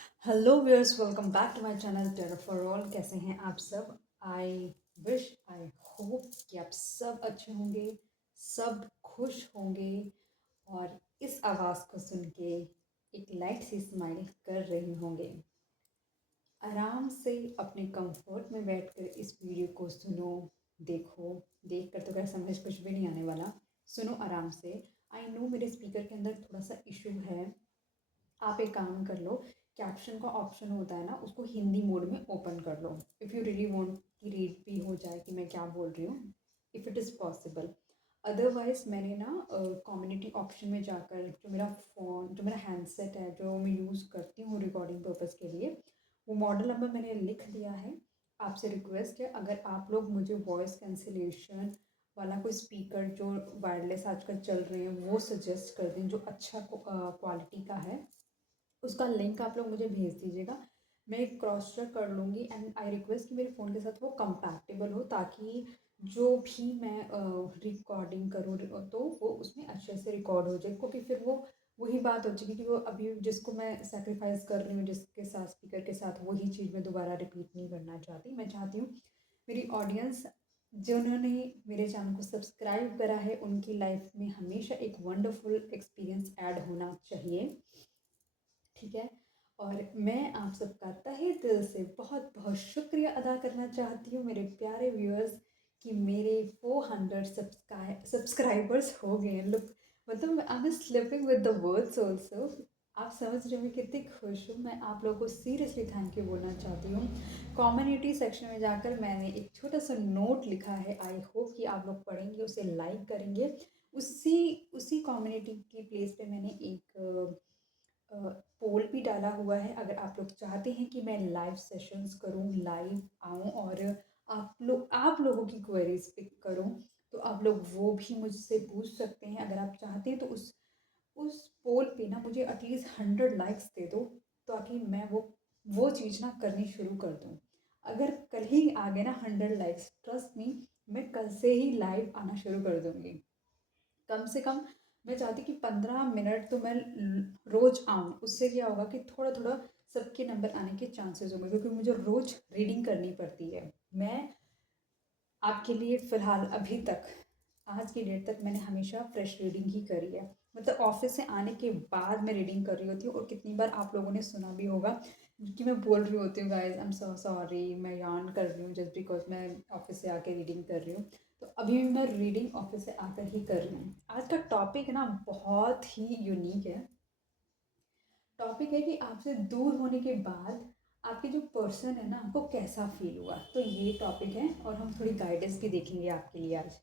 Hello viewers, welcome back to my channel Terra for all. कैसे हैं आप सब? आई विश, आई होप कि आप सब अच्छे होंगे, सब खुश होंगे और इस आवाज़ को सुन के एक लाइट सी स्माइल कर रहे होंगे। आराम से अपने कंफर्ट में बैठकर इस वीडियो को सुनो, देखो। देख कर तो क्या समझ कुछ भी नहीं आने वाला, सुनो आराम से। आई नो मेरे स्पीकर के अंदर थोड़ा सा इशू है। आप एक काम कर लो, कैप्शन का ऑप्शन होता है ना, उसको हिंदी मोड में ओपन कर लो इफ़ यू रियली वांट कि रीड भी हो जाए कि मैं क्या बोल रही हूँ, if it is possible. Otherwise मैंने ना कम्युनिटी ऑप्शन में जाकर जो मेरा हैंडसेट है, जो मैं यूज़ करती हूँ रिकॉर्डिंग पर्पज़ के लिए, वो मॉडल नंबर मैंने लिख दिया है। आपसे रिक्वेस्ट है, अगर आप लोग मुझे वॉइस कैंसिलेशन वाला कोई स्पीकर जो वायरलेस आजकल चल रहे हैं वो सजेस्ट कर दें, जो अच्छा क्वालिटी का है, उसका लिंक आप लोग मुझे भेज दीजिएगा। मैं क्रॉस चेक कर लूँगी एंड आई रिक्वेस्ट कि मेरे फ़ोन के साथ वो कंपैटिबल हो, ताकि जो भी मैं रिकॉर्डिंग करूँ तो वो उसमें अच्छे से रिकॉर्ड हो जाए। क्योंकि फिर वो वही बात हो जाएगी कि वो अभी जिसको मैं सेक्रीफाइस कर रही हूँ, जिसके साथ स्पीकर के साथ, वही चीज़ मैं दोबारा रिपीट नहीं करना चाहती। मैं चाहती हूँ मेरी ऑडियंस जिन्होंने मेरे चैनल को सब्सक्राइब करा है, उनकी लाइफ में हमेशा एक वंडरफुल एक्सपीरियंस ऐड होना चाहिए। ठीक है। और मैं आप सबका तहे दिल से बहुत बहुत शुक्रिया अदा करना चाहती हूँ, मेरे प्यारे व्यूअर्स, कि मेरे 400 सब्सक्राइबर्स हो गए हैं। लुक, मतलब I am slipping with the words also. आप समझ रहे हो मैं कितनी खुश हूँ। मैं आप लोगों को सीरियसली थैंक यू बोलना चाहती हूँ। कम्युनिटी सेक्शन में जाकर मैंने एक छोटा सा नोट लिखा है, आई होप कि आप लोग पढ़ेंगे, उसे लाइक करेंगे। उसी उसी कम्युनिटी की प्लेस पे मैंने एक पोल भी डाला हुआ है। अगर आप लोग चाहते हैं कि मैं लाइव सेशंस करूं, लाइव आऊं और आप लोगों की क्वेरीज पिक करूं, तो आप लोग वो भी मुझसे पूछ सकते हैं। अगर आप चाहते हैं तो उस पोल पे ना मुझे एटलीस्ट 100 लाइक्स दे दो, ताकि मैं वो चीज़ ना करनी शुरू कर दूं। अगर कल ही आ गए ना 100 लाइक्स, ट्रस्ट मी, मैं कल से ही लाइव आना शुरू कर दूंगी। कम से कम मैं चाहती कि 15 मिनट तो मैं रोज़ आऊँ। उससे क्या होगा कि थोड़ा थोड़ा सबके नंबर आने के चांसेस होंगे, क्योंकि मुझे रोज़ रीडिंग करनी पड़ती है। मैं आपके लिए फ़िलहाल अभी तक, आज की डेट तक, मैंने हमेशा फ्रेश रीडिंग ही करी है। मतलब ऑफिस से आने के बाद मैं रीडिंग कर रही होती हूँ। और कितनी बार आप लोगों ने सुना भी होगा कि मैं बोल रही होती हूँ, guys I am so sorry, मैं यान कर रही हूँ जस्ट बिकॉज मैं ऑफिस से आके रीडिंग कर रही हूँ। तो अभी भी मैं रीडिंग ऑफिस से आकर ही कर रही हूँ। आज का टॉपिक ना बहुत ही यूनिक है। टॉपिक है कि आपसे दूर होने के बाद आपके जो पर्सन है ना, आपको कैसा फील हुआ। तो ये टॉपिक है और हम थोड़ी गाइडेंस भी देखेंगे आपके लिए आज।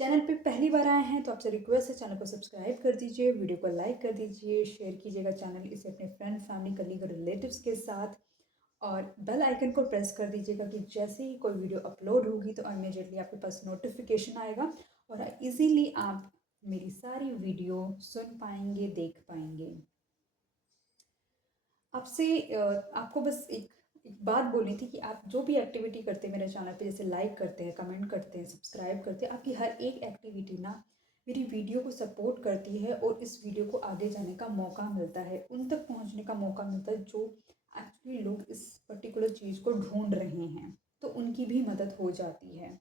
चैनल पे पहली बार आए हैं तो आपसे रिक्वेस्ट है, चैनल को सब्सक्राइब कर दीजिए, वीडियो को लाइक कर दीजिए, शेयर कीजिएगा चैनल इसे अपने फ्रेंड, फैमिली, कलीग और रिलेटिव्स के साथ। और बेल आइकन को प्रेस कर दीजिएगा कि जैसे ही कोई वीडियो अपलोड होगी तो इमीडिएटली आपके पास नोटिफिकेशन आएगा और इजीली आप मेरी सारी वीडियो सुन पाएंगे, देख पाएंगे। आपसे आपको बस एक बात बोलनी थी कि आप जो भी एक्टिविटी करते हैं मेरे चैनल पे, जैसे लाइक करते हैं, कमेंट करते हैं, सब्सक्राइब करते हैं, आपकी हर एक एक्टिविटी ना मेरी वीडियो को सपोर्ट करती है और इस वीडियो को आगे जाने का मौका मिलता है, उन तक पहुंचने का मौका मिलता है जो एक्चुअली लोग इस पर्टिकुलर चीज़ को ढूंढ रहे हैं, तो उनकी भी मदद हो जाती है।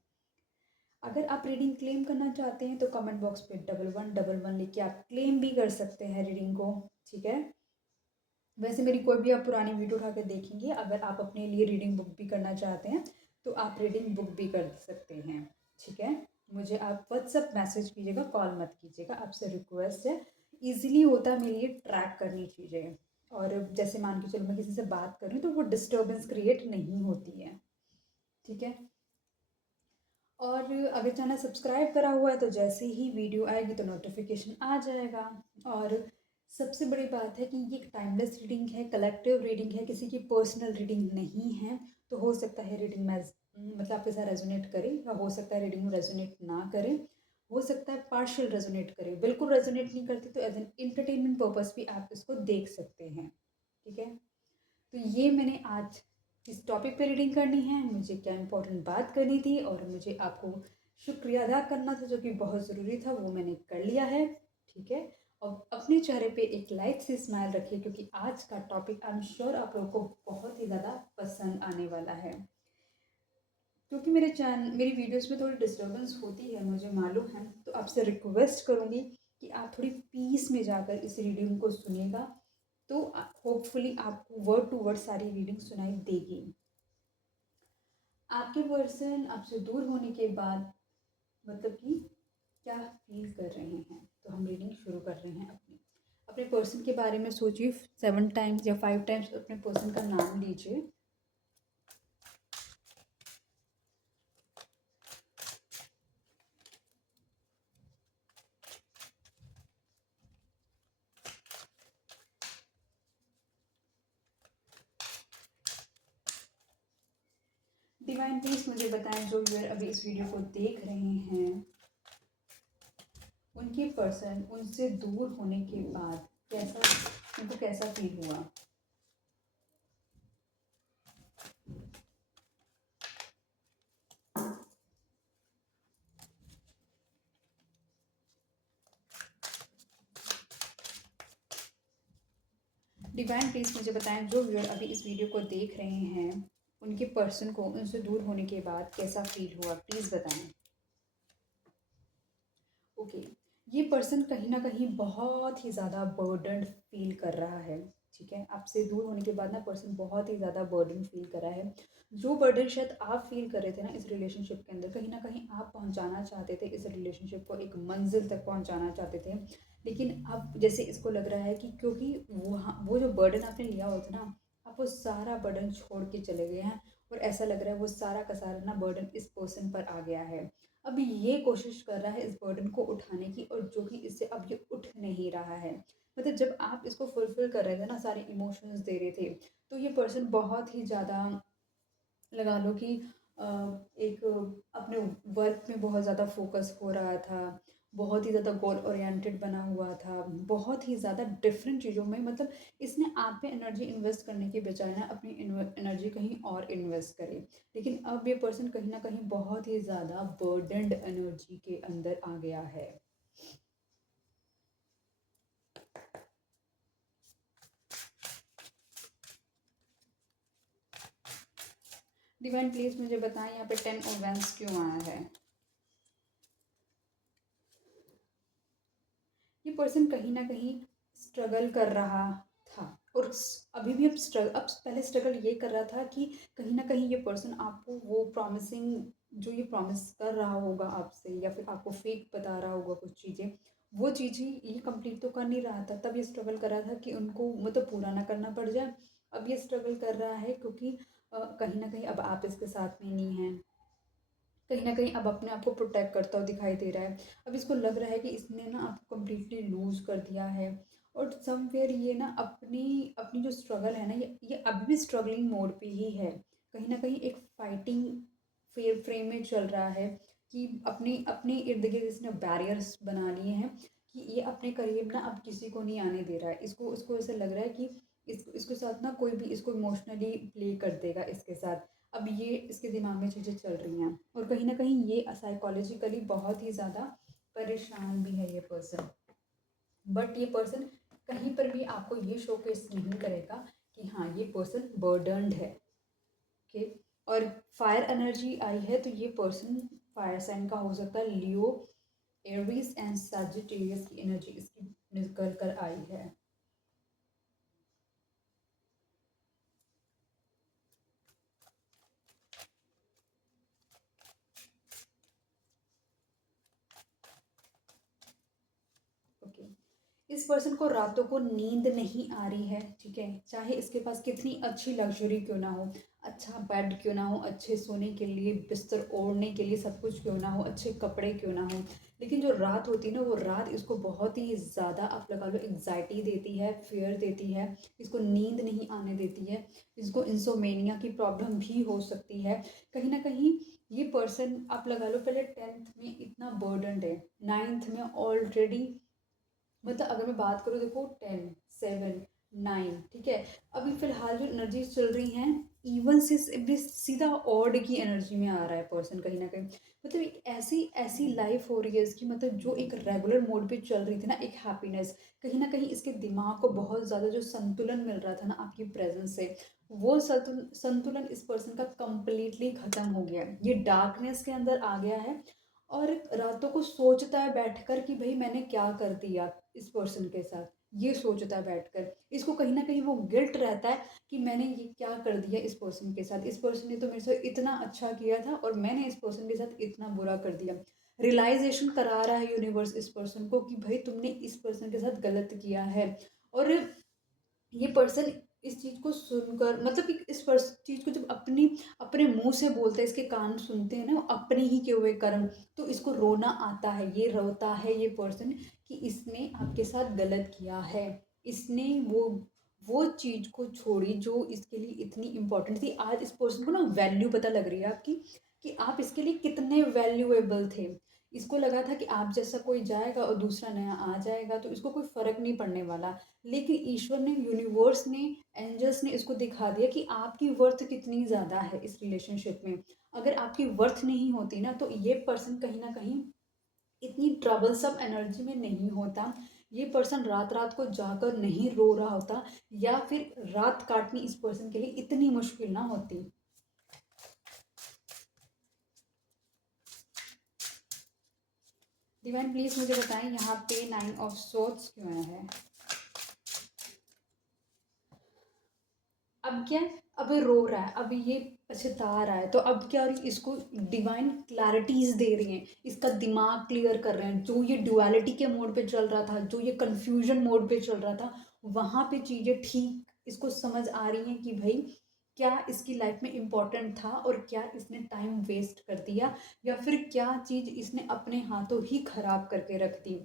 अगर आप रीडिंग क्लेम करना चाहते हैं तो कमेंट बॉक्स पे 1111 लिख के आप क्लेम भी कर सकते हैं रीडिंग को। ठीक है। वैसे मेरी कोई भी आप पुरानी वीडियो उठा कर देखेंगे, अगर आप अपने लिए रीडिंग बुक भी करना चाहते हैं तो आप रीडिंग बुक भी कर सकते हैं। ठीक है। मुझे आप व्हाट्सअप मैसेज कीजिएगा, कॉल मत कीजिएगा, आपसे रिक्वेस्ट है। ईजिली होता है मेरे लिए ट्रैक करनी चीज़ें। और जैसे मान के चलो मैं किसी से बात कर रही हूँ तो वो डिस्टर्बेंस क्रिएट नहीं होती है। ठीक है। और अगर चैनल सब्सक्राइब करा हुआ है तो जैसे ही वीडियो आएगी तो नोटिफिकेशन आ जाएगा। और सबसे बड़ी बात है कि ये टाइमलेस रीडिंग है, कलेक्टिव रीडिंग है, किसी की पर्सनल रीडिंग नहीं है। तो हो सकता है रीडिंग में मतलब आपके साथ रेजोनेट करे, या हो सकता है रीडिंग में रेजोनेट ना करे, हो सकता है पार्शियल रेजोनेट करे, बिल्कुल रेजोनेट नहीं करती तो एज एन इंटरटेनमेंट पर्पज़ भी आप इसको देख सकते हैं। ठीक है। तो ये मैंने आज इस टॉपिक पे रीडिंग करनी है, मुझे क्या इम्पोर्टेंट बात करनी थी और मुझे आपको शुक्रिया अदा करना था, जो कि बहुत ज़रूरी था, वो मैंने कर लिया है। ठीक है। और अपने चेहरे पे एक लाइट सी स्माइल रखिए, क्योंकि आज का टॉपिक आई एम श्योर आप लोगों को बहुत ही ज़्यादा पसंद आने वाला है। क्योंकि मेरी वीडियोस में थोड़ी डिस्टर्बेंस होती है, मुझे मालूम है, तो आपसे रिक्वेस्ट करूँगी कि आप थोड़ी पीस में जाकर इस रीडिंग को सुनिएगा, तो होपफुली आपको वर्ड टू वर्ड सारी रीडिंग सुनाई देगी। आपके पर्सन आपसे दूर होने के बाद मतलब कि क्या फील कर रहे हैं, तो हम रीडिंग शुरू कर रहे हैं। अपने अपने पर्सन के बारे में सोचिए, 7 टाइम्स या 5 टाइम्स अपने पर्सन का नाम लीजिए। डिवाइन प्लीज मुझे बताएं, जो व्यूअर अभी इस वीडियो को देख रहे हैं, उनके पर्सन उनसे दूर होने के बाद उनको कैसा फील हुआ। डिवाइन प्लीज मुझे बताएं, जो व्यूअर अभी इस वीडियो को देख रहे हैं, उनके पर्सन को उनसे दूर होने के बाद कैसा फील हुआ, प्लीज़ बताएं। ओके, ये पर्सन कहीं ना कहीं बहुत ही ज़्यादा बर्डन फील कर रहा है। ठीक है, आपसे दूर होने के बाद ना पर्सन बहुत ही ज़्यादा बर्डन फील कर रहा है। जो बर्डन शायद आप फील कर रहे थे ना इस रिलेशनशिप के अंदर, कहीं ना कहीं आप पहुंचाना चाहते थे, इस रिलेशनशिप को एक मंजिल तक पहुंचाना चाहते थे, लेकिन अब जैसे इसको लग रहा है कि क्योंकि वो जो बर्डन आपने लिया हुआ था ना, आप वो सारा बर्डन छोड़ के चले गए हैं, और ऐसा लग रहा है वो सारा का सारा ना बर्डन इस पर्सन पर आ गया है। अब ये कोशिश कर रहा है इस बर्डन को उठाने की, और जो कि इससे अब ये उठ नहीं रहा है। मतलब जब आप इसको फुलफिल कर रहे थे ना, सारे इमोशंस दे रहे थे, तो ये पर्सन बहुत ही ज़्यादा, लगा लो कि अ, एक अपने वर्क में बहुत ज़्यादा फोकस हो रहा था, बहुत ही ज़्यादा गोल ओरिएंटेड बना हुआ था, बहुत ही ज़्यादा डिफरेंट चीज़ों में, मतलब इसने आप पे एनर्जी इन्वेस्ट करने के बजाय ना अपनी एनर्जी कहीं और इन्वेस्ट करे। लेकिन अब ये पर्सन कहीं ना कहीं बहुत ही ज़्यादा बर्डनड एनर्जी के अंदर आ गया है। डिवाइन प्लीज मुझे बताएं, यहाँ पे 10 ऑफ वैंड्स क्यों आया है। ये पर्सन कहीं ना कहीं स्ट्रगल कर रहा था, और अभी भी अब पहले स्ट्रगल ये कर रहा था कि कहीं ना कहीं ये पर्सन आपको वो प्रॉमिसिंग, जो ये प्रॉमिस कर रहा होगा आपसे, या फिर आपको फेक बता रहा होगा कुछ चीज़ें, वो चीज़ें ये कंप्लीट तो कर नहीं रहा था, तब ये स्ट्रगल कर रहा था कि उनको मतलब पूरा ना करना पड़ जाए। अब ये स्ट्रगल कर रहा है क्योंकि कहीं ना कहीं अब आप इसके साथ में नहीं हैं, कहीं न कहीं अब अपने आप को प्रोटेक्ट करता हुआ दिखाई दे रहा है। अब इसको लग रहा है कि इसने ना आपको कम्प्लीटली लूज़ कर दिया है, और समवेयर ये ना अपनी अपनी जो स्ट्रगल है ना, ये अभी भी स्ट्रगलिंग मोड पे ही है। कहीं न कहीं एक फाइटिंग फ्रेम में चल रहा है, कि अपने अपने इर्द-गिर्द इसने बैरियर्स बना लिए हैं, कि ये अपने करीब ना अब किसी को नहीं आने दे रहा है। इसको ऐसा लग रहा है कि इसके साथ ना कोई भी इसको इमोशनली प्ले कर देगा इसके साथ। अब ये इसके दिमाग में चीज़ें चल रही हैं, और कहीं ना कहीं ये साइकोलॉजिकली बहुत ही ज़्यादा परेशान भी है ये पर्सन। बट ये पर्सन कहीं पर भी आपको ये शोकेस नहीं करेगा कि हाँ ये पर्सन बर्डनड है। ओके, और फायर एनर्जी आई है, तो ये पर्सन फायर साइन का हो सकता है। लियो, एरीज एंड सजिटेरियस की एनर्जी इसकी निकल कर आई है। ओके, इस पर्सन को रातों को नींद नहीं आ रही है। ठीक है, चाहे इसके पास कितनी अच्छी लग्जरी क्यों ना हो, अच्छा बेड क्यों ना हो, अच्छे सोने के लिए बिस्तर ओढ़ने के लिए सब कुछ क्यों ना हो, अच्छे कपड़े क्यों ना हो, लेकिन जो रात होती है ना, वो रात इसको बहुत ही ज़्यादा, आप लगा लो, एग्जाइटी देती है, फियर देती है, इसको नींद नहीं आने देती है, इसको इंसोमेनिया की प्रॉब्लम भी हो सकती है। कहीं ना कहीं ये पर्सन, आप लगा लो, पहले 10th में इतना बर्डनड है, 9th में ऑलरेडी, मतलब अगर मैं बात करूँ, देखो 10, 7, 9, ठीक है, अभी फिलहाल जो एनर्जीज चल रही हैं, इवन से भी सीधा ऑड की एनर्जी में आ रहा है पर्सन कहीं ना कहीं। मतलब एक ऐसी ऐसी लाइफ हो रही है इसकी, मतलब जो एक रेगुलर मोड पे चल रही थी ना, एक हैप्पीनेस, कहीं ना कहीं इसके दिमाग को बहुत ज़्यादा जो संतुलन मिल रहा था ना आपकी प्रेजेंस से, वो संतुलन इस पर्सन का कंप्लीटली ख़त्म हो गया है। ये डार्कनेस के अंदर आ गया है और रातों को सोचता है बैठकर कि भाई मैंने क्या कर दिया इस पर्सन के साथ। ये सोचता है बैठकर, इसको कहीं ना कहीं वो गिल्ट रहता है कि मैंने ये क्या कर दिया इस पर्सन के साथ, इस पर्सन ने तो मेरे से इतना अच्छा किया था और मैंने इस पर्सन के साथ इतना बुरा कर दिया। रियलाइजेशन करा रहा है यूनिवर्स इस पर्सन को कि भाई तुमने इस पर्सन के साथ गलत किया है। और ये पर्सन इस चीज़ को सुनकर, मतलब कि इस चीज़ को जब अपनी अपने मुंह से बोलता है, इसके कान सुनते हैं ना अपने ही किए हुए कर्म, तो इसको रोना आता है, ये रोता है ये पर्सन कि इसने आपके साथ गलत किया है। इसने वो चीज़ को छोड़ी जो इसके लिए इतनी इम्पोर्टेंट थी। आज इस पर्सन को ना वैल्यू पता लग रही है आपकी, कि आप इसके लिए कितने वैल्यूएबल थे। इसको लगा था कि आप जैसा कोई जाएगा और दूसरा नया आ जाएगा तो इसको कोई फर्क नहीं पड़ने वाला। लेकिन ईश्वर ने, यूनिवर्स ने, एंजल्स ने इसको दिखा दिया कि आपकी वर्थ कितनी ज़्यादा है इस रिलेशनशिप में। अगर आपकी वर्थ नहीं होती ना तो ये पर्सन कहीं ना कहीं इतनी ट्रबलसम एनर्जी में नहीं होता। ये पर्सन रात रात को जाकर नहीं रो रहा होता, या फिर रात काटनी इस पर्सन के लिए इतनी मुश्किल ना होती। डिवाइन प्लीज मुझे बताएं यहाँ पे 9 ऑफ सोर्ड्स क्यों आया है। अब क्या है, अब ये रो रहा है, अब ये चिता रहा है, तो अब क्या, इसको डिवाइन क्लैरिटीज दे रही हैं, इसका दिमाग क्लियर कर रहे हैं। जो ये ड्युअलिटी के मोड पे चल रहा था, जो ये कंफ्यूजन मोड पे चल रहा था, वहां पे चीजें ठीक इसको समझ आ रही हैं कि भाई क्या इसकी लाइफ में इम्पोर्टेंट था और क्या इसने टाइम वेस्ट कर दिया, या फिर क्या चीज इसने अपने हाथों ही खराब करके रख दी।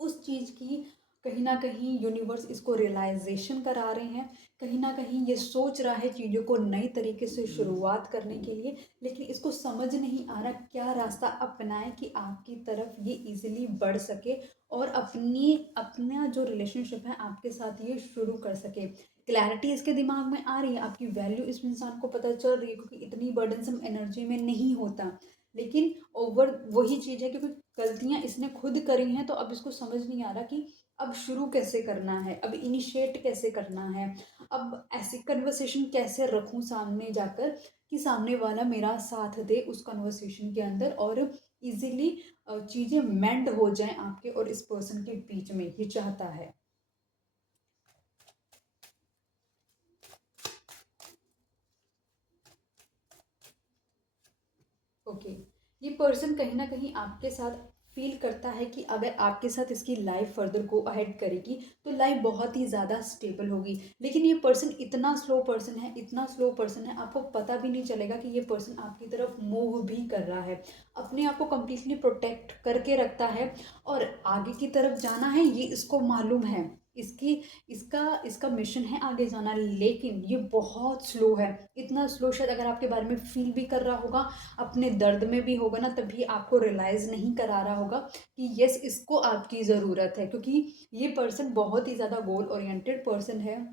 उस चीज़ की कहीं ना कहीं यूनिवर्स इसको रियलाइजेशन करा रहे हैं। कहीं ना कहीं ये सोच रहा है चीज़ों को नई तरीके से शुरुआत करने के लिए, लेकिन इसको समझ नहीं आ रहा क्या रास्ता अपनाए कि आपकी तरफ ये इजीली बढ़ सके और अपनी अपना जो रिलेशनशिप है आपके साथ ये शुरू कर सके। क्लैरिटी इसके दिमाग में आ रही है, आपकी वैल्यू इस इंसान को पता चल रही है, क्योंकि इतनी बर्डनसम एनर्जी में नहीं होता। लेकिन ओवर वही चीज़ है, क्योंकि गलतियां इसने खुद करी हैं तो अब इसको समझ नहीं आ रहा कि अब शुरू कैसे करना है, अब इनिशिएट कैसे करना है, अब ऐसी कन्वर्सेशन कैसे रखूं सामने जाकर कि सामने वाला मेरा साथ दे उस कन्वर्सेशन के अंदर, और इजीली चीज़ें मेंड हो जाएं आपके और इस पर्सन के बीच में, ये चाहता है। ओके, ये पर्सन कहीं ना कहीं आपके साथ फील करता है कि अगर आपके साथ इसकी लाइफ फर्दर गो अहेड करेगी तो लाइफ बहुत ही ज़्यादा स्टेबल होगी। लेकिन ये पर्सन इतना स्लो पर्सन है, इतना स्लो पर्सन है, आपको पता भी नहीं चलेगा कि ये पर्सन आपकी तरफ मूव भी कर रहा है। अपने आप को कम्प्लीटली प्रोटेक्ट करके रखता है और आगे की तरफ जाना है ये इसको मालूम है। इसकी इसका इसका मिशन है आगे जाना, लेकिन ये बहुत स्लो है। इतना स्लो शायद अगर आपके बारे में फील भी कर रहा होगा, अपने दर्द में भी होगा ना, तभी आपको रियलाइज़ नहीं करा रहा होगा कि यस इसको आपकी ज़रूरत है। क्योंकि ये पर्सन बहुत ही ज़्यादा गोल ओरिएंटेड पर्सन है,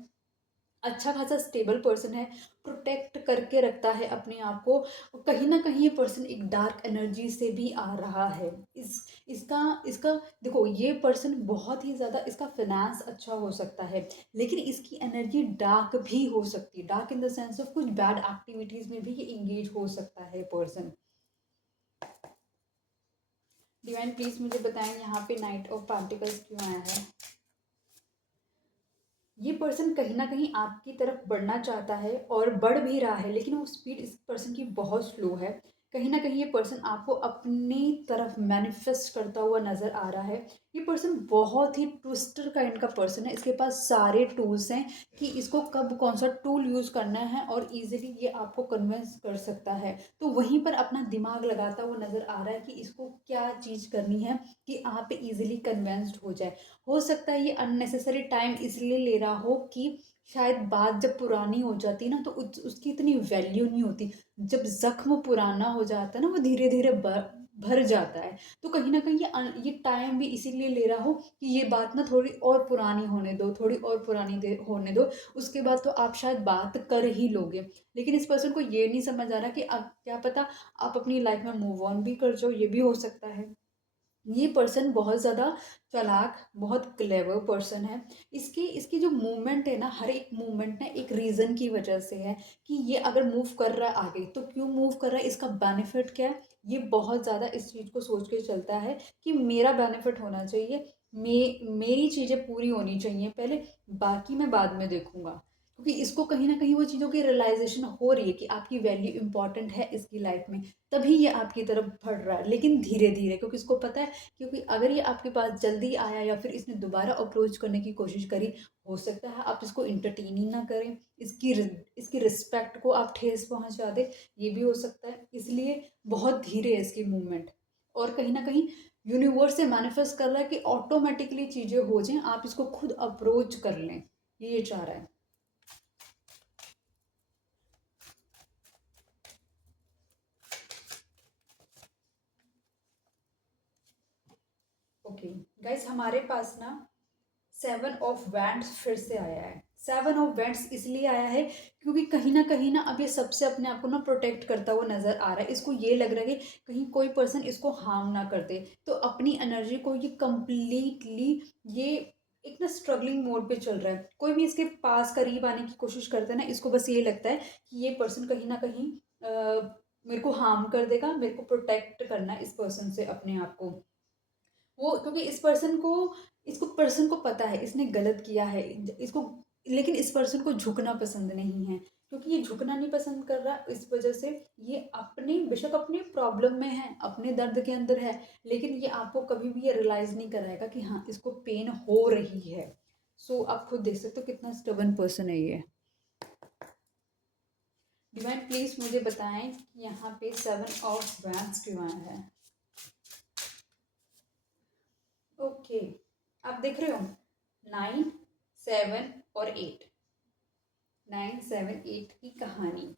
अच्छा खासा स्टेबल पर्सन है, प्रोटेक्ट करके रखता है अपने आप को। कहीं ना कहीं ये पर्सन एक डार्क एनर्जी से भी आ रहा है। इस इसका इसका देखो, ये पर्सन बहुत ही ज़्यादा, इसका फिनेंस अच्छा हो सकता है, लेकिन इसकी एनर्जी डार्क भी हो सकती है। Dark in the sense of कुछ बैड एक्टिविटीज़ में भी ये इंगेज हो सकता है पर्सन। डिवाइन प्लीज मुझे बताएं यहाँ पे नाइट ऑफ पार्टिकल्स क्यों आया है। ये पर्सन कहीं ना कहीं आपकी तरफ बढ़ना चाहता है और बढ़ भी रहा है, लेकिन वो स्पीड इस पर्सन की बहुत स्लो है। कहीं ना कहीं ये पर्सन आपको अपनी तरफ मैनिफेस्ट करता हुआ नज़र आ रहा है। ये पर्सन बहुत ही ट्विस्टर काइंड का पर्सन है, इसके पास सारे टूल्स हैं कि इसको कब कौन सा टूल यूज़ करना है और इजीली ये आपको कन्विंस कर सकता है। तो वहीं पर अपना दिमाग लगाता हुआ नज़र आ रहा है कि इसको क्या चीज़ करनी है कि आप इजीली कन्विंस्ड हो जाए। हो सकता है ये अननेसेसरी टाइम इसलिए ले रहा हो कि शायद बात जब पुरानी हो जाती ना तो उसकी इतनी वैल्यू नहीं होती। जब जख्म पुराना हो जाता है ना, वो धीरे धीरे भर जाता है। तो कहीं न कहीं ये टाइम भी इसीलिए ले रहा हो कि ये बात ना थोड़ी और पुरानी होने दो, थोड़ी और पुरानी दे होने दो, उसके बाद तो आप शायद बात कर ही लोगे। लेकिन इस पर्सन को ये नहीं समझ आ रहा कि अब क्या पता आप अपनी लाइफ़ में मूव ऑन भी कर जाओ, ये भी हो सकता है। ये पर्सन बहुत ज़्यादा चालाक, बहुत क्लेवर पर्सन है। इसकी इसकी जो मूवमेंट है ना, हर एक मूवमेंट ना एक रीज़न की वजह से है कि ये अगर मूव कर रहा है आगे, तो क्यों मूव कर रहा है, इसका बेनिफिट क्या है? ये बहुत ज़्यादा इस चीज़ को सोच के चलता है कि मेरा बेनिफिट होना चाहिए, मेरी चीज़ें पूरी होनी चाहिए पहले, बाकी मैं बाद में देखूँगा। क्योंकि इसको कहीं न कहीं वो चीज़ों की रियलाइज़ेशन हो रही है कि आपकी वैल्यू इम्पोर्टेंट है इसकी लाइफ़ में, तभी ये आपकी तरफ बढ़ रहा है। लेकिन धीरे-धीरे, क्योंकि इसको पता है, क्योंकि अगर ये आपके पास जल्दी आया या फिर इसने दोबारा अप्रोच करने की कोशिश करी, हो सकता है आप इसको एंटरटेन ही ना करें, इसकी रिस्पेक्ट को आप ठेस पहुँचा दें, ये भी हो सकता है। इसलिए बहुत धीरे है इसकी मूवमेंट, और कहीं न कहीं यूनिवर्स से मैनिफेस्ट कर रहा है कि ऑटोमैटिकली चीज़ें हो जाएँ, आप इसको खुद अप्रोच कर लें, ये चाह रहा है। ओके, गाइस हमारे पास ना 7 ऑफ वैंड्स फिर से आया है। 7 ऑफ वैंड्स इसलिए आया है क्योंकि कहीं ना अब ये सबसे अपने आप को ना प्रोटेक्ट करता हुआ नजर आ रहा है। इसको ये लग रहा है कि कहीं कोई पर्सन इसको हार्म ना कर दे, तो अपनी एनर्जी को ये कंप्लीटली, ये एक ना स्ट्रगलिंग मोड पे चल रहा है। कोई भी इसके पास करीब आने की कोशिश करता है ना, इसको बस ये लगता है कि ये पर्सन कहीं ना कहीं मेरे को हार्म कर देगा, मेरे को प्रोटेक्ट करना है इस पर्सन से अपने आप को। वो क्योंकि इसको पर्सन को पता है इसने गलत किया है इसको, लेकिन इस पर्सन को झुकना पसंद नहीं है। क्योंकि ये झुकना नहीं पसंद कर रहा, इस वजह से ये अपने बेशक अपने प्रॉब्लम में है, अपने दर्द के अंदर है, लेकिन ये आपको कभी भी ये रियलाइज नहीं कराएगा कि हाँ इसको पेन हो रही है। सो आप खुद देख सकते हो कितना स्टबन पर्सन है ये। डिवाइन प्लीज मुझे बताएं कि यहाँ पे 7 ऑफ वैंड्स क्यों आया है। ओके, आप देख रहे हो 9, 7 और 8, 9, 7, 8 की कहानी।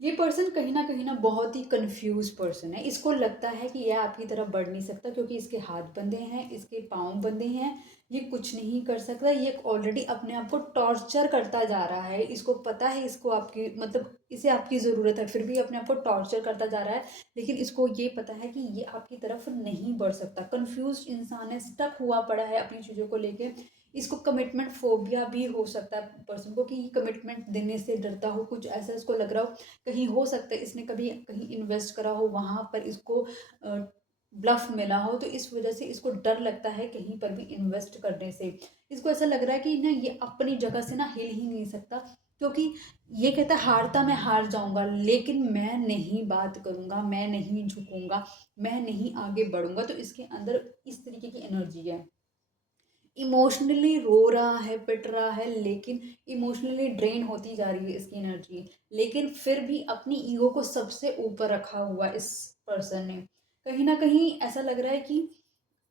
ये पर्सन कहीं ना बहुत ही कंफ्यूज पर्सन है। इसको लगता है कि यह आपकी तरफ बढ़ नहीं सकता क्योंकि इसके हाथ बंधे हैं, इसके पाँव बंधे हैं, ये कुछ नहीं कर सकता। ये ऑलरेडी अपने आप को टॉर्चर करता जा रहा है, इसको पता है इसको आपकी मतलब इसे आपकी ज़रूरत है, फिर भी अपने आप को टॉर्चर करता जा रहा है। लेकिन इसको ये पता है कि ये आपकी तरफ नहीं बढ़ सकता। कंफ्यूज इंसान है, स्टक हुआ पड़ा है अपनी चीज़ों को लेके। इसको कमिटमेंट फोबिया भी हो सकता है पर्सन को, कि कमिटमेंट देने से डरता हो, कुछ ऐसा इसको लग रहा हो। कहीं हो सकता है इसने कभी कहीं इन्वेस्ट करा हो, वहाँ पर इसको ब्लफ मिला हो, तो इस वजह से इसको डर लगता है कहीं पर भी इन्वेस्ट करने से। इसको ऐसा लग रहा है कि ना ये अपनी जगह से ना हिल ही नहीं सकता, क्योंकि ये कहता है हारता मैं हार जाऊंगा, लेकिन मैं नहीं बात करूंगा, मैं नहीं झुकूंगा, मैं नहीं आगे बढ़ूंगा। तो इसके अंदर इस तरीके की एनर्जी है। इमोशनली रो रहा है, पिट रहा है, लेकिन इमोशनली ड्रेन होती जा रही है इसकी एनर्जी। लेकिन फिर भी अपनी ईगो को सबसे ऊपर रखा हुआ इस पर्सन ने। कहीं ना कहीं ऐसा लग रहा है कि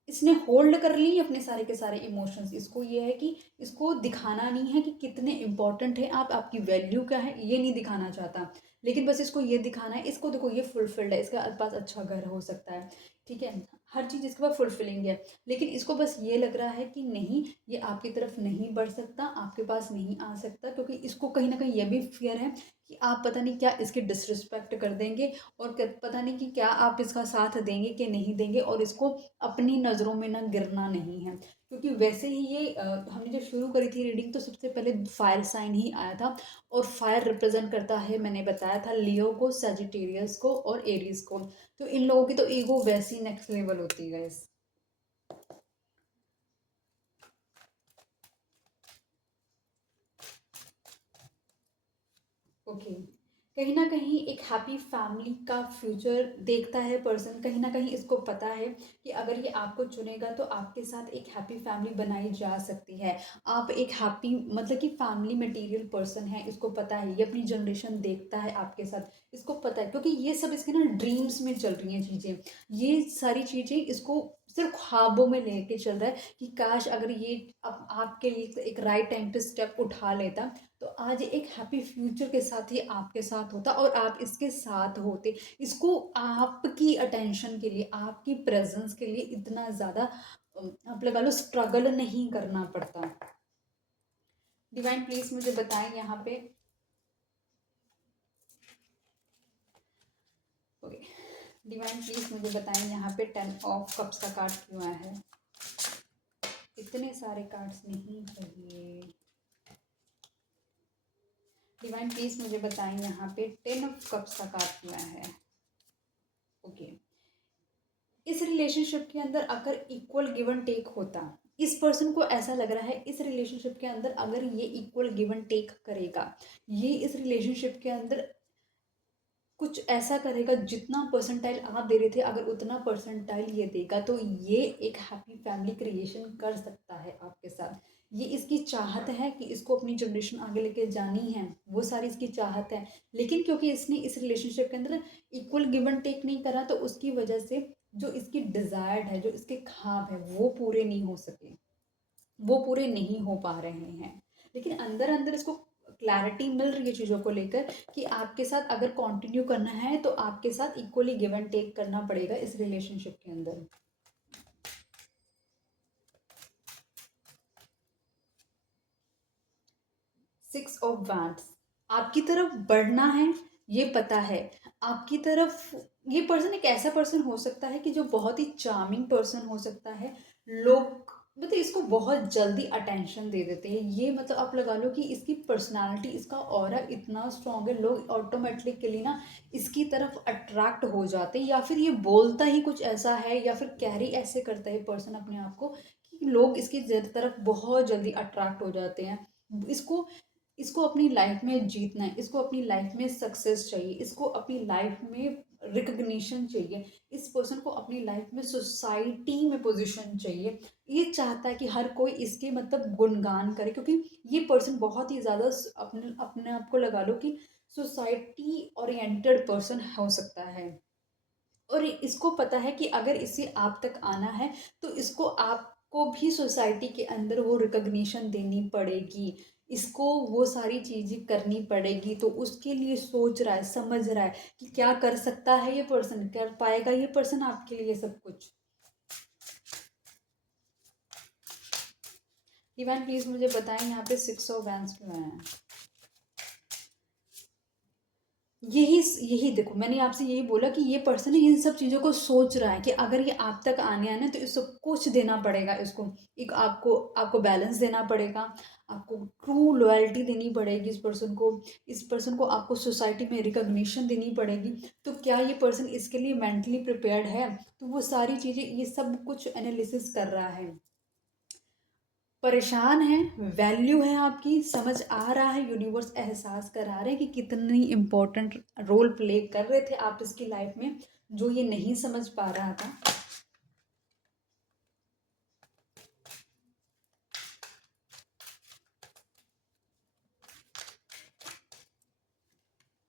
इसने होल्ड कर ली अपने सारे के सारे इमोशंस। इसको ये है कि इसको दिखाना नहीं है कि कितने इंपॉर्टेंट है आप, आपकी वैल्यू क्या है, ये नहीं दिखाना चाहता। लेकिन बस इसको ये दिखाना है, इसको देखो ये फुलफिल्ड है, इसके पास अच्छा घर हो सकता है, ठीक है, हर चीज़ इसके पास फुलफिलिंग है। लेकिन इसको बस ये लग रहा है कि नहीं, ये आपकी तरफ नहीं बढ़ सकता, आपके पास नहीं आ सकता, क्योंकि इसको कहीं ना कहीं ये भी फियर है कि आप पता नहीं क्या इसकी डिसरिस्पेक्ट कर देंगे, और पता नहीं कि क्या आप इसका साथ देंगे कि नहीं देंगे, और इसको अपनी नज़रों में ना गिरना नहीं है। क्योंकि वैसे ही ये हमने जब शुरू करी थी रीडिंग, तो सबसे पहले फायर साइन ही आया था, और फायर रिप्रेजेंट करता है, मैंने बताया था, लियो को, सेजिटेरियस को और एरीज को। तो इन लोगों की तो ईगो वैसी नेक्स्ट लेवल होती है गाइस। ओके, कहीं ना कहीं एक हैप्पी फैमिली का फ्यूचर देखता है पर्सन। कहीं ना कहीं इसको पता है कि अगर ये आपको चुनेगा तो आपके साथ एक हैप्पी फैमिली बनाई जा सकती है। आप एक हैप्पी मतलब कि फैमिली मटेरियल पर्सन है, इसको पता है, ये अपनी जनरेशन देखता है आपके साथ, इसको पता है, क्योंकि ये सब इसके ना ड्रीम्स में चल रही हैं चीज़ें। ये सारी चीज़ें इसको सिर्फ ख्वाबों में लेके चल रहा है कि काश अगर ये अब आपके लिए एक राइट टाइम पे स्टेप उठा लेता तो आज एक हैप्पी फ्यूचर के साथ ये आपके साथ होता और आप इसके साथ होते। इसको आपकी अटेंशन के लिए, आपकी प्रेजेंस के लिए इतना ज़्यादा आप लगा लो स्ट्रगल नहीं करना पड़ता। डिवाइन प्लीज मुझे बताएं यहाँ पे। ओके, डिवाइन प्लीज मुझे बताएं यहाँ पे 10 ऑफ कप्स का कार्ड क्यों आया है। इतने सारे कार्ड्स नहीं चाहिए। डिवाइन प्लीज मुझे बताएं यहाँ पे 10 ऑफ कप्स का कार्ड क्यों आया है। ओके, इस रिलेशनशिप के अंदर अगर इक्वल गिव एंड टेक होता, इस पर्सन को ऐसा लग रहा है इस रिलेशनशिप के अंदर अगर ये इक्वल गिव एंड टेक करेगा, ये इस रिलेशनशिप के अंदर कुछ ऐसा करेगा जितना परसेंटाइल आप दे रहे थे अगर उतना परसेंटाइल ये देगा तो ये एक हैप्पी फैमिली क्रिएशन कर सकता है आपके साथ। ये इसकी चाहत है कि इसको अपनी जनरेशन आगे लेके जानी है, वो सारी इसकी चाहत है। लेकिन क्योंकि इसने इस रिलेशनशिप के अंदर इक्वल गिव एंड टेक नहीं करा तो उसकी वजह से जो इसकी डिजायर्ड है, जो इसके ख्वाब है वो पूरे नहीं हो सके, वो पूरे नहीं हो पा रहे हैं। लेकिन अंदर अंदर इसको क्लैरिटी मिल रही है चीज़ों को लेकर कि आपके साथ अगर कंटिन्यू करना है तो आपके साथ इक्वली गिव एंड टेक करना पड़ेगा इस रिलेशनशिप के अंदर। 6 ऑफ वैंड्स, आपकी तरफ बढ़ना है ये पता है। आपकी तरफ ये पर्सन एक ऐसा पर्सन हो सकता है कि जो बहुत ही चार्मिंग पर्सन हो सकता है। लोग मतलब इसको बहुत जल्दी अटेंशन दे देते हैं। ये मतलब आप लगा लो कि इसकी पर्सनालिटी, इसका ऑरा इतना स्ट्रांग है, लोग ऑटोमेटिकली ना इसकी तरफ अट्रैक्ट हो जाते हैं। या फिर ये बोलता ही कुछ ऐसा है या फिर कैरी ऐसे करता है पर्सन अपने आप को कि लोग इसकी तरफ बहुत जल्दी अट्रैक्ट हो जाते हैं। इसको इसको अपनी लाइफ में जीतना है, इसको अपनी लाइफ में सक्सेस चाहिए, इसको अपनी लाइफ में रिकग्निशन चाहिए, इस पर्सन को अपनी लाइफ में सोसाइटी में पोजीशन चाहिए। ये चाहता है कि हर कोई इसके मतलब गुणगान करे क्योंकि ये पर्सन बहुत ही ज़्यादा अपने अपने आप को लगा लो कि सोसाइटी ओरिएंटेड पर्सन हो सकता है। और इसको पता है कि अगर इसे आप तक आना है तो इसको आपको भी सोसाइटी के अंदर वो रिकग्निशन देनी पड़ेगी, इसको वो सारी चीज़ें करनी पड़ेगी। तो उसके लिए सोच रहा है, समझ रहा है कि क्या कर सकता है ये पर्सन, कर पाएगा ये पर्सन आपके लिए सब कुछ। डिवाइन प्लीज मुझे बताएं यहाँ पे 6 ऑफ वैंड्स क्यों आए हैं। यही यही देखो, मैंने आपसे यही बोला कि ये पर्सन इन सब चीज़ों को सोच रहा है कि अगर ये आप तक आने आना है तो इसको कुछ देना पड़ेगा, इसको एक आपको आपको बैलेंस देना पड़ेगा, आपको ट्रू लॉयल्टी देनी पड़ेगी इस पर्सन को, इस पर्सन को आपको सोसाइटी में रिकग्निशन देनी पड़ेगी। तो क्या ये पर्सन इसके लिए मेंटली प्रिपेयर्ड है? तो वो सारी चीज़ें ये सब कुछ एनालिसिस कर रहा है। परेशान है, वैल्यू है आपकी, समझ आ रहा है, यूनिवर्स एहसास करा रहे हैं कि कितनी इम्पोर्टेंट रोल प्ले कर रहे थे आप इसकी लाइफ में, जो ये नहीं समझ पा रहा था।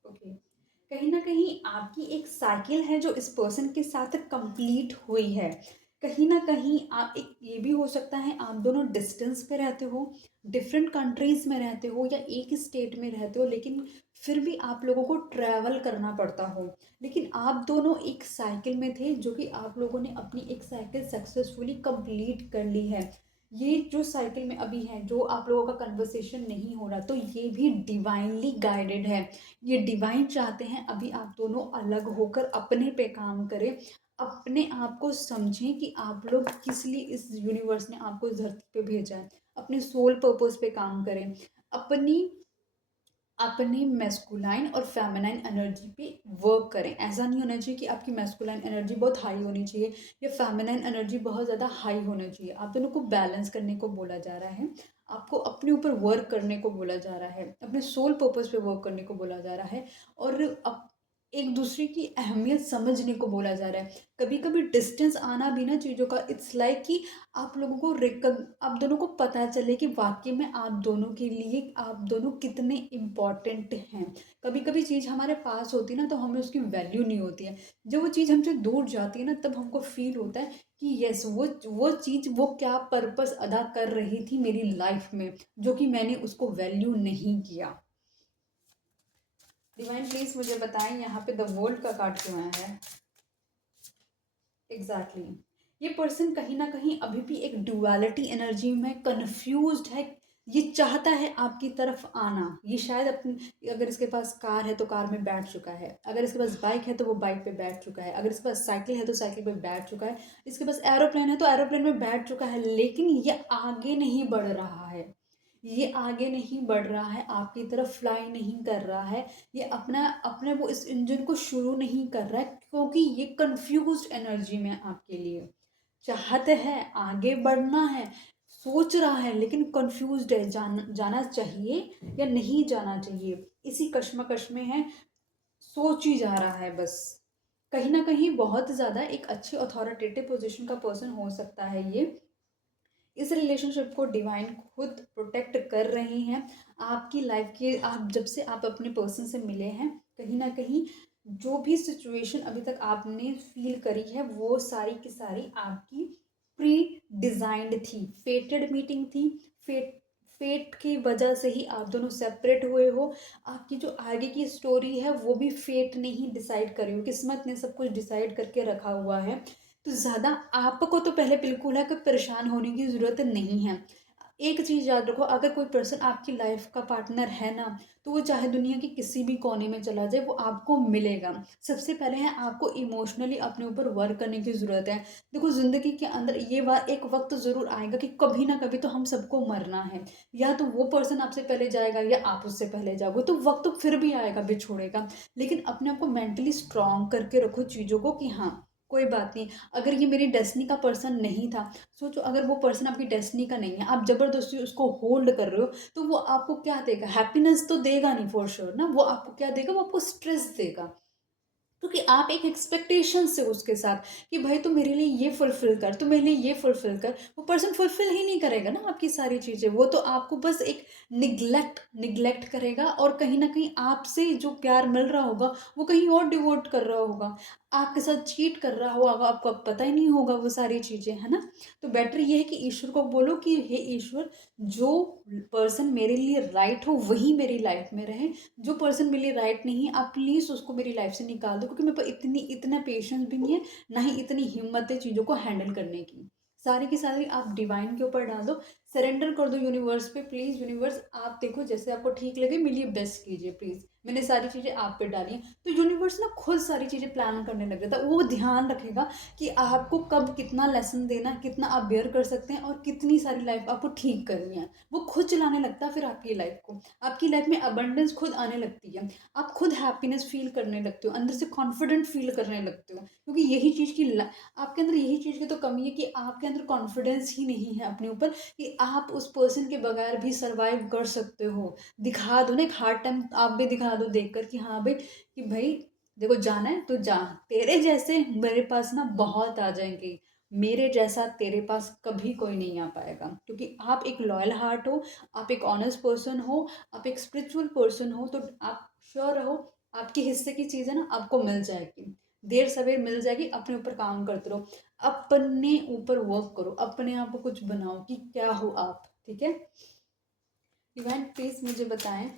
ओके, कहीं ना कहीं आपकी एक साइकिल है जो इस पर्सन के साथ कंप्लीट हुई है। कहीं ना कहीं आप एक ये भी हो सकता है आप दोनों डिस्टेंस पे रहते हो, डिफरेंट कंट्रीज में रहते हो या एक ही स्टेट में रहते हो, लेकिन फिर भी आप लोगों को ट्रैवल करना पड़ता हो। लेकिन आप दोनों एक साइकिल में थे जो कि आप लोगों ने अपनी एक साइकिल सक्सेसफुली कंप्लीट कर ली है। ये जो साइकिल में अभी है, जो आप लोगों का कन्वर्सेशन नहीं हो रहा, तो ये भी डिवाइनली गाइडेड है। ये डिवाइन चाहते हैं अभी आप दोनों अलग होकर अपने पे काम करें, अपने आप को समझें कि आप लोग किस लिए इस यूनिवर्स ने आपको इस धरती पे भेजा है, अपने सोल पर्पस पे काम करें, अपनी अपनी मैस्कुलाइन और फेमिनाइन एनर्जी पे वर्क करें। ऐसा नहीं होना चाहिए कि आपकी मैस्कुलाइन एनर्जी बहुत हाई होनी चाहिए या फेमिनाइन एनर्जी बहुत ज़्यादा हाई होना चाहिए। आप दोनों को बैलेंस करने को बोला जा रहा है, आपको अपने ऊपर वर्क करने को बोला जा रहा है, अपने सोल पर्पस पे वर्क करने को बोला जा रहा है। और एक दूसरे की अहमियत समझने को बोला जा रहा है। कभी कभी डिस्टेंस आना भी ना चीज़ों का, इट्स लाइक कि आप लोगों को आप दोनों को पता चले कि वाकई में आप दोनों के लिए आप दोनों कितने इम्पॉर्टेंट हैं। कभी कभी चीज़ हमारे पास होती है ना तो हमें उसकी वैल्यू नहीं होती है। जब वो चीज़ हमसे दूर जाती है ना तब हमको फील होता है कि यस, वो चीज़ वो क्या पर्पस अदा कर रही थी मेरी लाइफ में, जो कि मैंने उसको वैल्यू नहीं किया। डिवाइन प्लीज मुझे बताएं यहाँ पे द वर्ल्ड का कार्ड क्यों आया है। Exactly exactly. ये पर्सन कहीं ना कहीं अभी भी एक डुअलिटी एनर्जी में कंफ्यूज्ड है। ये चाहता है आपकी तरफ आना। ये शायद अपनी, अगर इसके पास कार है तो कार में बैठ चुका है, अगर इसके पास बाइक है तो वो बाइक पे बैठ चुका है, अगर इसके पास साइकिल है तो साइकिल पे बैठ चुका है, इसके पास एरोप्लेन है तो एरोप्लेन में बैठ चुका है, लेकिन ये आगे नहीं बढ़ रहा है। ये आगे नहीं बढ़ रहा है, आपकी तरफ फ्लाई नहीं कर रहा है। ये अपना अपने वो इस इंजन को शुरू नहीं कर रहा है, क्योंकि ये कंफ्यूज्ड एनर्जी में आपके लिए चाहते हैं आगे बढ़ना है, सोच रहा है लेकिन कंफ्यूज्ड है, जाना चाहिए या नहीं जाना चाहिए, इसी कश्मकश में है, सोच ही जा रहा है बस। कहीं ना कहीं बहुत ज़्यादा एक अच्छी अथॉरिटेटिव पोजीशन का पर्सन हो सकता है ये। इस रिलेशनशिप को डिवाइन खुद प्रोटेक्ट कर रही हैं। आपकी लाइफ के, आप जब से आप अपने पर्सन से मिले हैं, कहीं ना कहीं जो भी सिचुएशन अभी तक आपने फील करी है वो सारी की सारी आपकी प्री डिजाइंड थी, फेटेड मीटिंग थी। फेट की वजह से ही आप दोनों सेपरेट हुए हो। आपकी जो आगे की स्टोरी है वो भी फेट ने ही डिसाइड करी हो, किस्मत ने सब कुछ डिसाइड करके रखा हुआ है। तो ज़्यादा आपको तो पहले बिल्कुल है कि परेशान होने की ज़रूरत नहीं है। एक चीज़ याद रखो, अगर कोई पर्सन आपकी लाइफ का पार्टनर है ना, तो वो चाहे दुनिया के किसी भी कोने में चला जाए वो आपको मिलेगा। सबसे पहले है आपको इमोशनली अपने ऊपर वर्क करने की ज़रूरत है। देखो ज़िंदगी के अंदर ये एक वक्त ज़रूर आएगा कि कभी ना कभी तो हम सबको मरना है। या तो वो पर्सन आपसे पहले जाएगा या आप उससे पहले जाओगे, तो वक्त तो फिर भी आएगा बिछोड़ेगा। लेकिन अपने आप को मेंटली स्ट्रांग करके रखो चीज़ों को कि हाँ, कोई बात नहीं। अगर ये मेरी डेस्टिनी का पर्सन नहीं था, सोचो अगर वो पर्सन आपकी डेस्टिनी का नहीं है, आप जबरदस्ती उसको होल्ड कर रहे हो, तो वो आपको क्या देगा? हैप्पीनेस तो देगा नहीं फॉर श्योर ना। वो आपको क्या देगा? वो आपको स्ट्रेस देगा, क्योंकि आप एक एक्सपेक्टेशन से उसके साथ कि भाई तू मेरे लिए ये फुलफिल कर, तू मेरे लिए ये फुलफिल कर। वो पर्सन फुलफिल ही नहीं करेगा ना आपकी सारी चीज़ें। वो तो आपको बस एक निग्लेक्ट निग्लेक्ट करेगा, और कहीं ना कहीं आपसे जो प्यार मिल रहा होगा वो कहीं और डिवोट कर रहा होगा, आपके साथ चीट कर रहा होगा, आपको अब पता ही नहीं होगा वो सारी चीज़ें, है ना। तो बेटर ये है कि ईश्वर को बोलो कि हे ईश्वर, जो पर्सन मेरे लिए राइट हो वही मेरी लाइफ में रहे। जो पर्सन मेरे लिए राइट नहीं है, आप प्लीज़ उसको मेरी लाइफ से निकाल दो, क्योंकि मेरे पास इतना पेशेंस भी नहीं है, ना ही इतनी हिम्मत है चीज़ों को हैंडल करने की। सारी की सारी आप डिवाइन के ऊपर डाल दो, सरेंडर कर दो यूनिवर्स पे। प्लीज़ यूनिवर्स, आप देखो जैसे आपको ठीक लगे, मेरे लिए बेस्ट कीजिए प्लीज़। मैंने सारी चीज़ें आप पे डाली हैं, तो यूनिवर्स ना खुद सारी चीज़ें प्लान करने लग जाता है। वो ध्यान रखेगा कि आपको कब कितना लेसन देना है, कितना आप बेयर कर सकते हैं, और कितनी सारी लाइफ आपको ठीक करनी है। वो खुद चलाने लगता है फिर आपकी लाइफ को। आपकी लाइफ में अबंडेंस खुद आने लगती है, आप खुद हैप्पीनेस फील करने लगते हो, अंदर से कॉन्फिडेंट फील करने लगते हो, क्योंकि यही चीज़ की आपके अंदर यही चीज़ की तो कमी है कि आपके अंदर कॉन्फिडेंस ही नहीं है अपने ऊपर, कि आप उस पर्सन के बगैर भी सरवाइव कर सकते हो। दिखा दो ना एक हार्ड टाइम, आप भी दिखा दो देखकर कि हाँ भाई, कि भाई देखो जाना है तो जा, तेरे जैसे मेरे पास ना बहुत आ जाएंगे, मेरे जैसा तेरे पास कभी कोई नहीं आ पाएगा, क्योंकि आप एक लॉयल हार्ट हो, आप एक ऑनेस्ट पर्सन हो, आप एक स्पिरिचुअल पर्सन हो। तो आप श्योर रहो, आपके हिस्से की चीज़ है ना आपको मिल जाएगी, देर सवेर मिल जाएगी। अपने ऊपर काम करते रहो, अपने ऊपर वर्क करो, अपने आप को कुछ बनाओ कि क्या हो आप, ठीक है। डिवाइन प्लीज मुझे बताएं,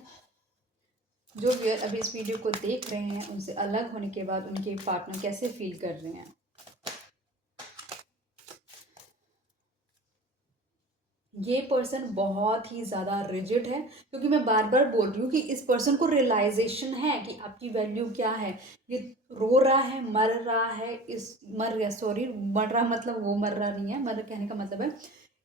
जो व्यूअर अभी इस वीडियो को देख रहे हैं उनसे अलग होने के बाद उनके पार्टनर कैसे फील कर रहे हैं। ये पर्सन बहुत ही ज़्यादा रिजिड है, क्योंकि मैं बार बार बोल रही हूँ कि इस पर्सन को रियलाइजेशन है कि आपकी वैल्यू क्या है। ये रो रहा है, मर रहा है, मर गया, सॉरी, मर रहा मतलब वो मर रहा नहीं है, मर कहने का मतलब है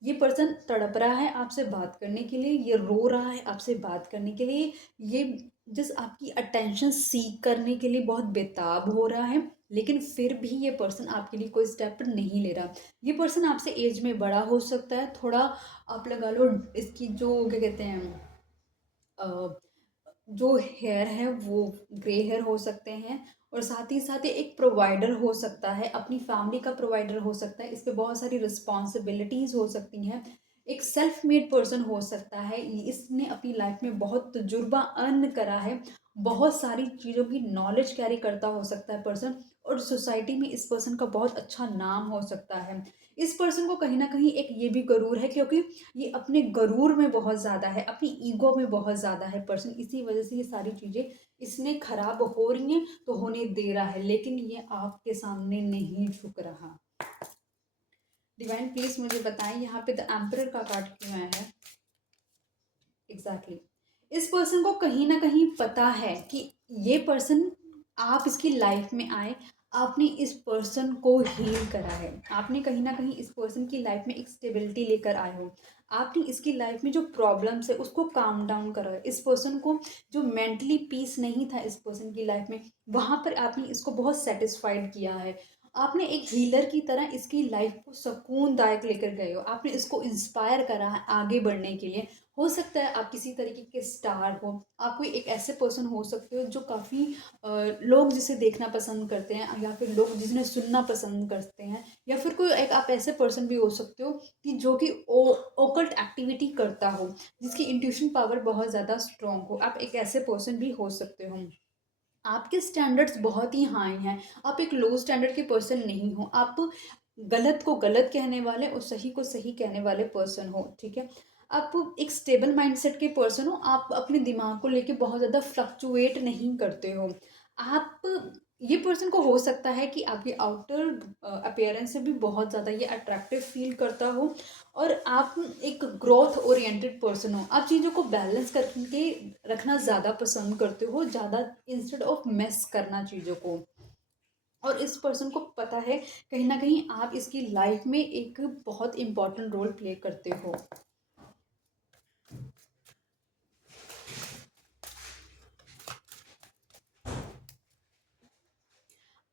ये पर्सन तड़प रहा है आपसे बात करने के लिए, ये रो रहा है आपसे बात करने के लिए, ये जिस आपकी अटेंशन सीख करने के लिए बहुत बेताब हो रहा है, लेकिन फिर भी ये पर्सन आपके लिए कोई स्टेप नहीं ले रहा। ये पर्सन आपसे एज में बड़ा हो सकता है थोड़ा, आप लगा लो इसकी जो क्या कहते हैं जो हेयर है वो ग्रे हेयर हो सकते हैं, और साथ ही साथ ये एक प्रोवाइडर हो सकता है, अपनी फैमिली का प्रोवाइडर हो सकता है, इस पे बहुत सारी रिस्पॉन्सिबिलिटीज़ हो सकती हैं। एक सेल्फ मेड पर्सन हो सकता है, इसने अपनी लाइफ में बहुत तजुर्बा अर्न करा है, बहुत सारी चीज़ों की नॉलेज कैरी करता हो सकता है पर्सन, और सोसाइटी में इस पर्सन का बहुत अच्छा नाम हो सकता है। इस पर्सन को कहीं ना कहीं एक ये भी गरूर है, क्योंकि ये अपने गरूर में बहुत ज़्यादा है, अपनी ईगो में बहुत ज़्यादा है पर्सन, इसी वजह से ये सारी चीज़ें इसने खराब हो रही हैं तो होने दे रहा है, लेकिन ये आपके सामने नहीं झुक रहा। डिवाइन प्लीज मुझे बताएं यहाँ पे द एम्परर का कार्ड क्यों आया है। Exactly exactly। इस पर्सन को कहीं ना कहीं पता है कि ये पर्सन, आप इसकी लाइफ में आए, आपने इस पर्सन को हील करा है, आपने कहीं ना कहीं इस पर्सन की लाइफ में एक स्टेबिलिटी लेकर आए हो, आपने इसकी लाइफ में जो प्रॉब्लम्स है उसको काम डाउन करा है, इस पर्सन को जो मेंटली पीस नहीं था इस पर्सन की लाइफ में, वहाँ पर आपने इसको बहुत सेटिस्फाइड किया है, आपने एक हीलर की तरह इसकी लाइफ को सुकूनदायक लेकर गए हो, आपने इसको इंस्पायर करा है आगे बढ़ने के लिए। हो सकता है आप किसी तरीके के स्टार हो, आप कोई एक ऐसे पर्सन हो सकते हो जो काफ़ी लोग जिसे देखना पसंद करते हैं, या फिर लोग जिन्हें सुनना पसंद करते हैं, या फिर कोई एक आप ऐसे पर्सन भी हो सकते हो कि जो कि ओकल्ट एक्टिविटी करता हो, जिसकी इंट्यूशन पावर बहुत ज़्यादा स्ट्रांग हो, आप एक ऐसे पर्सन भी हो सकते हो। आपके स्टैंडर्ड्स बहुत ही हाई हैं, आप एक लो स्टैंडर्ड के पर्सन नहीं हो, आप गलत को गलत कहने वाले और सही को सही कहने वाले पर्सन हो, ठीक है। आप एक स्टेबल माइंडसेट के पर्सन हो, आप अपने दिमाग को लेके बहुत ज़्यादा फ्लक्चुएट नहीं करते हो। आप ये पर्सन को हो सकता है कि आपकी आउटर अपीयरेंस से भी बहुत ज़्यादा ये अट्रैक्टिव फील करता हो, और आप एक ग्रोथ ओरिएंटेड पर्सन हो, आप चीज़ों को बैलेंस करके रखना ज़्यादा पसंद करते हो, ज़्यादा इंस्टेड ऑफ मेस करना चीज़ों को। और इस पर्सन को पता है कहीं ना कहीं आप इसकी लाइफ में एक बहुत इंपॉर्टेंट रोल प्ले करते हो।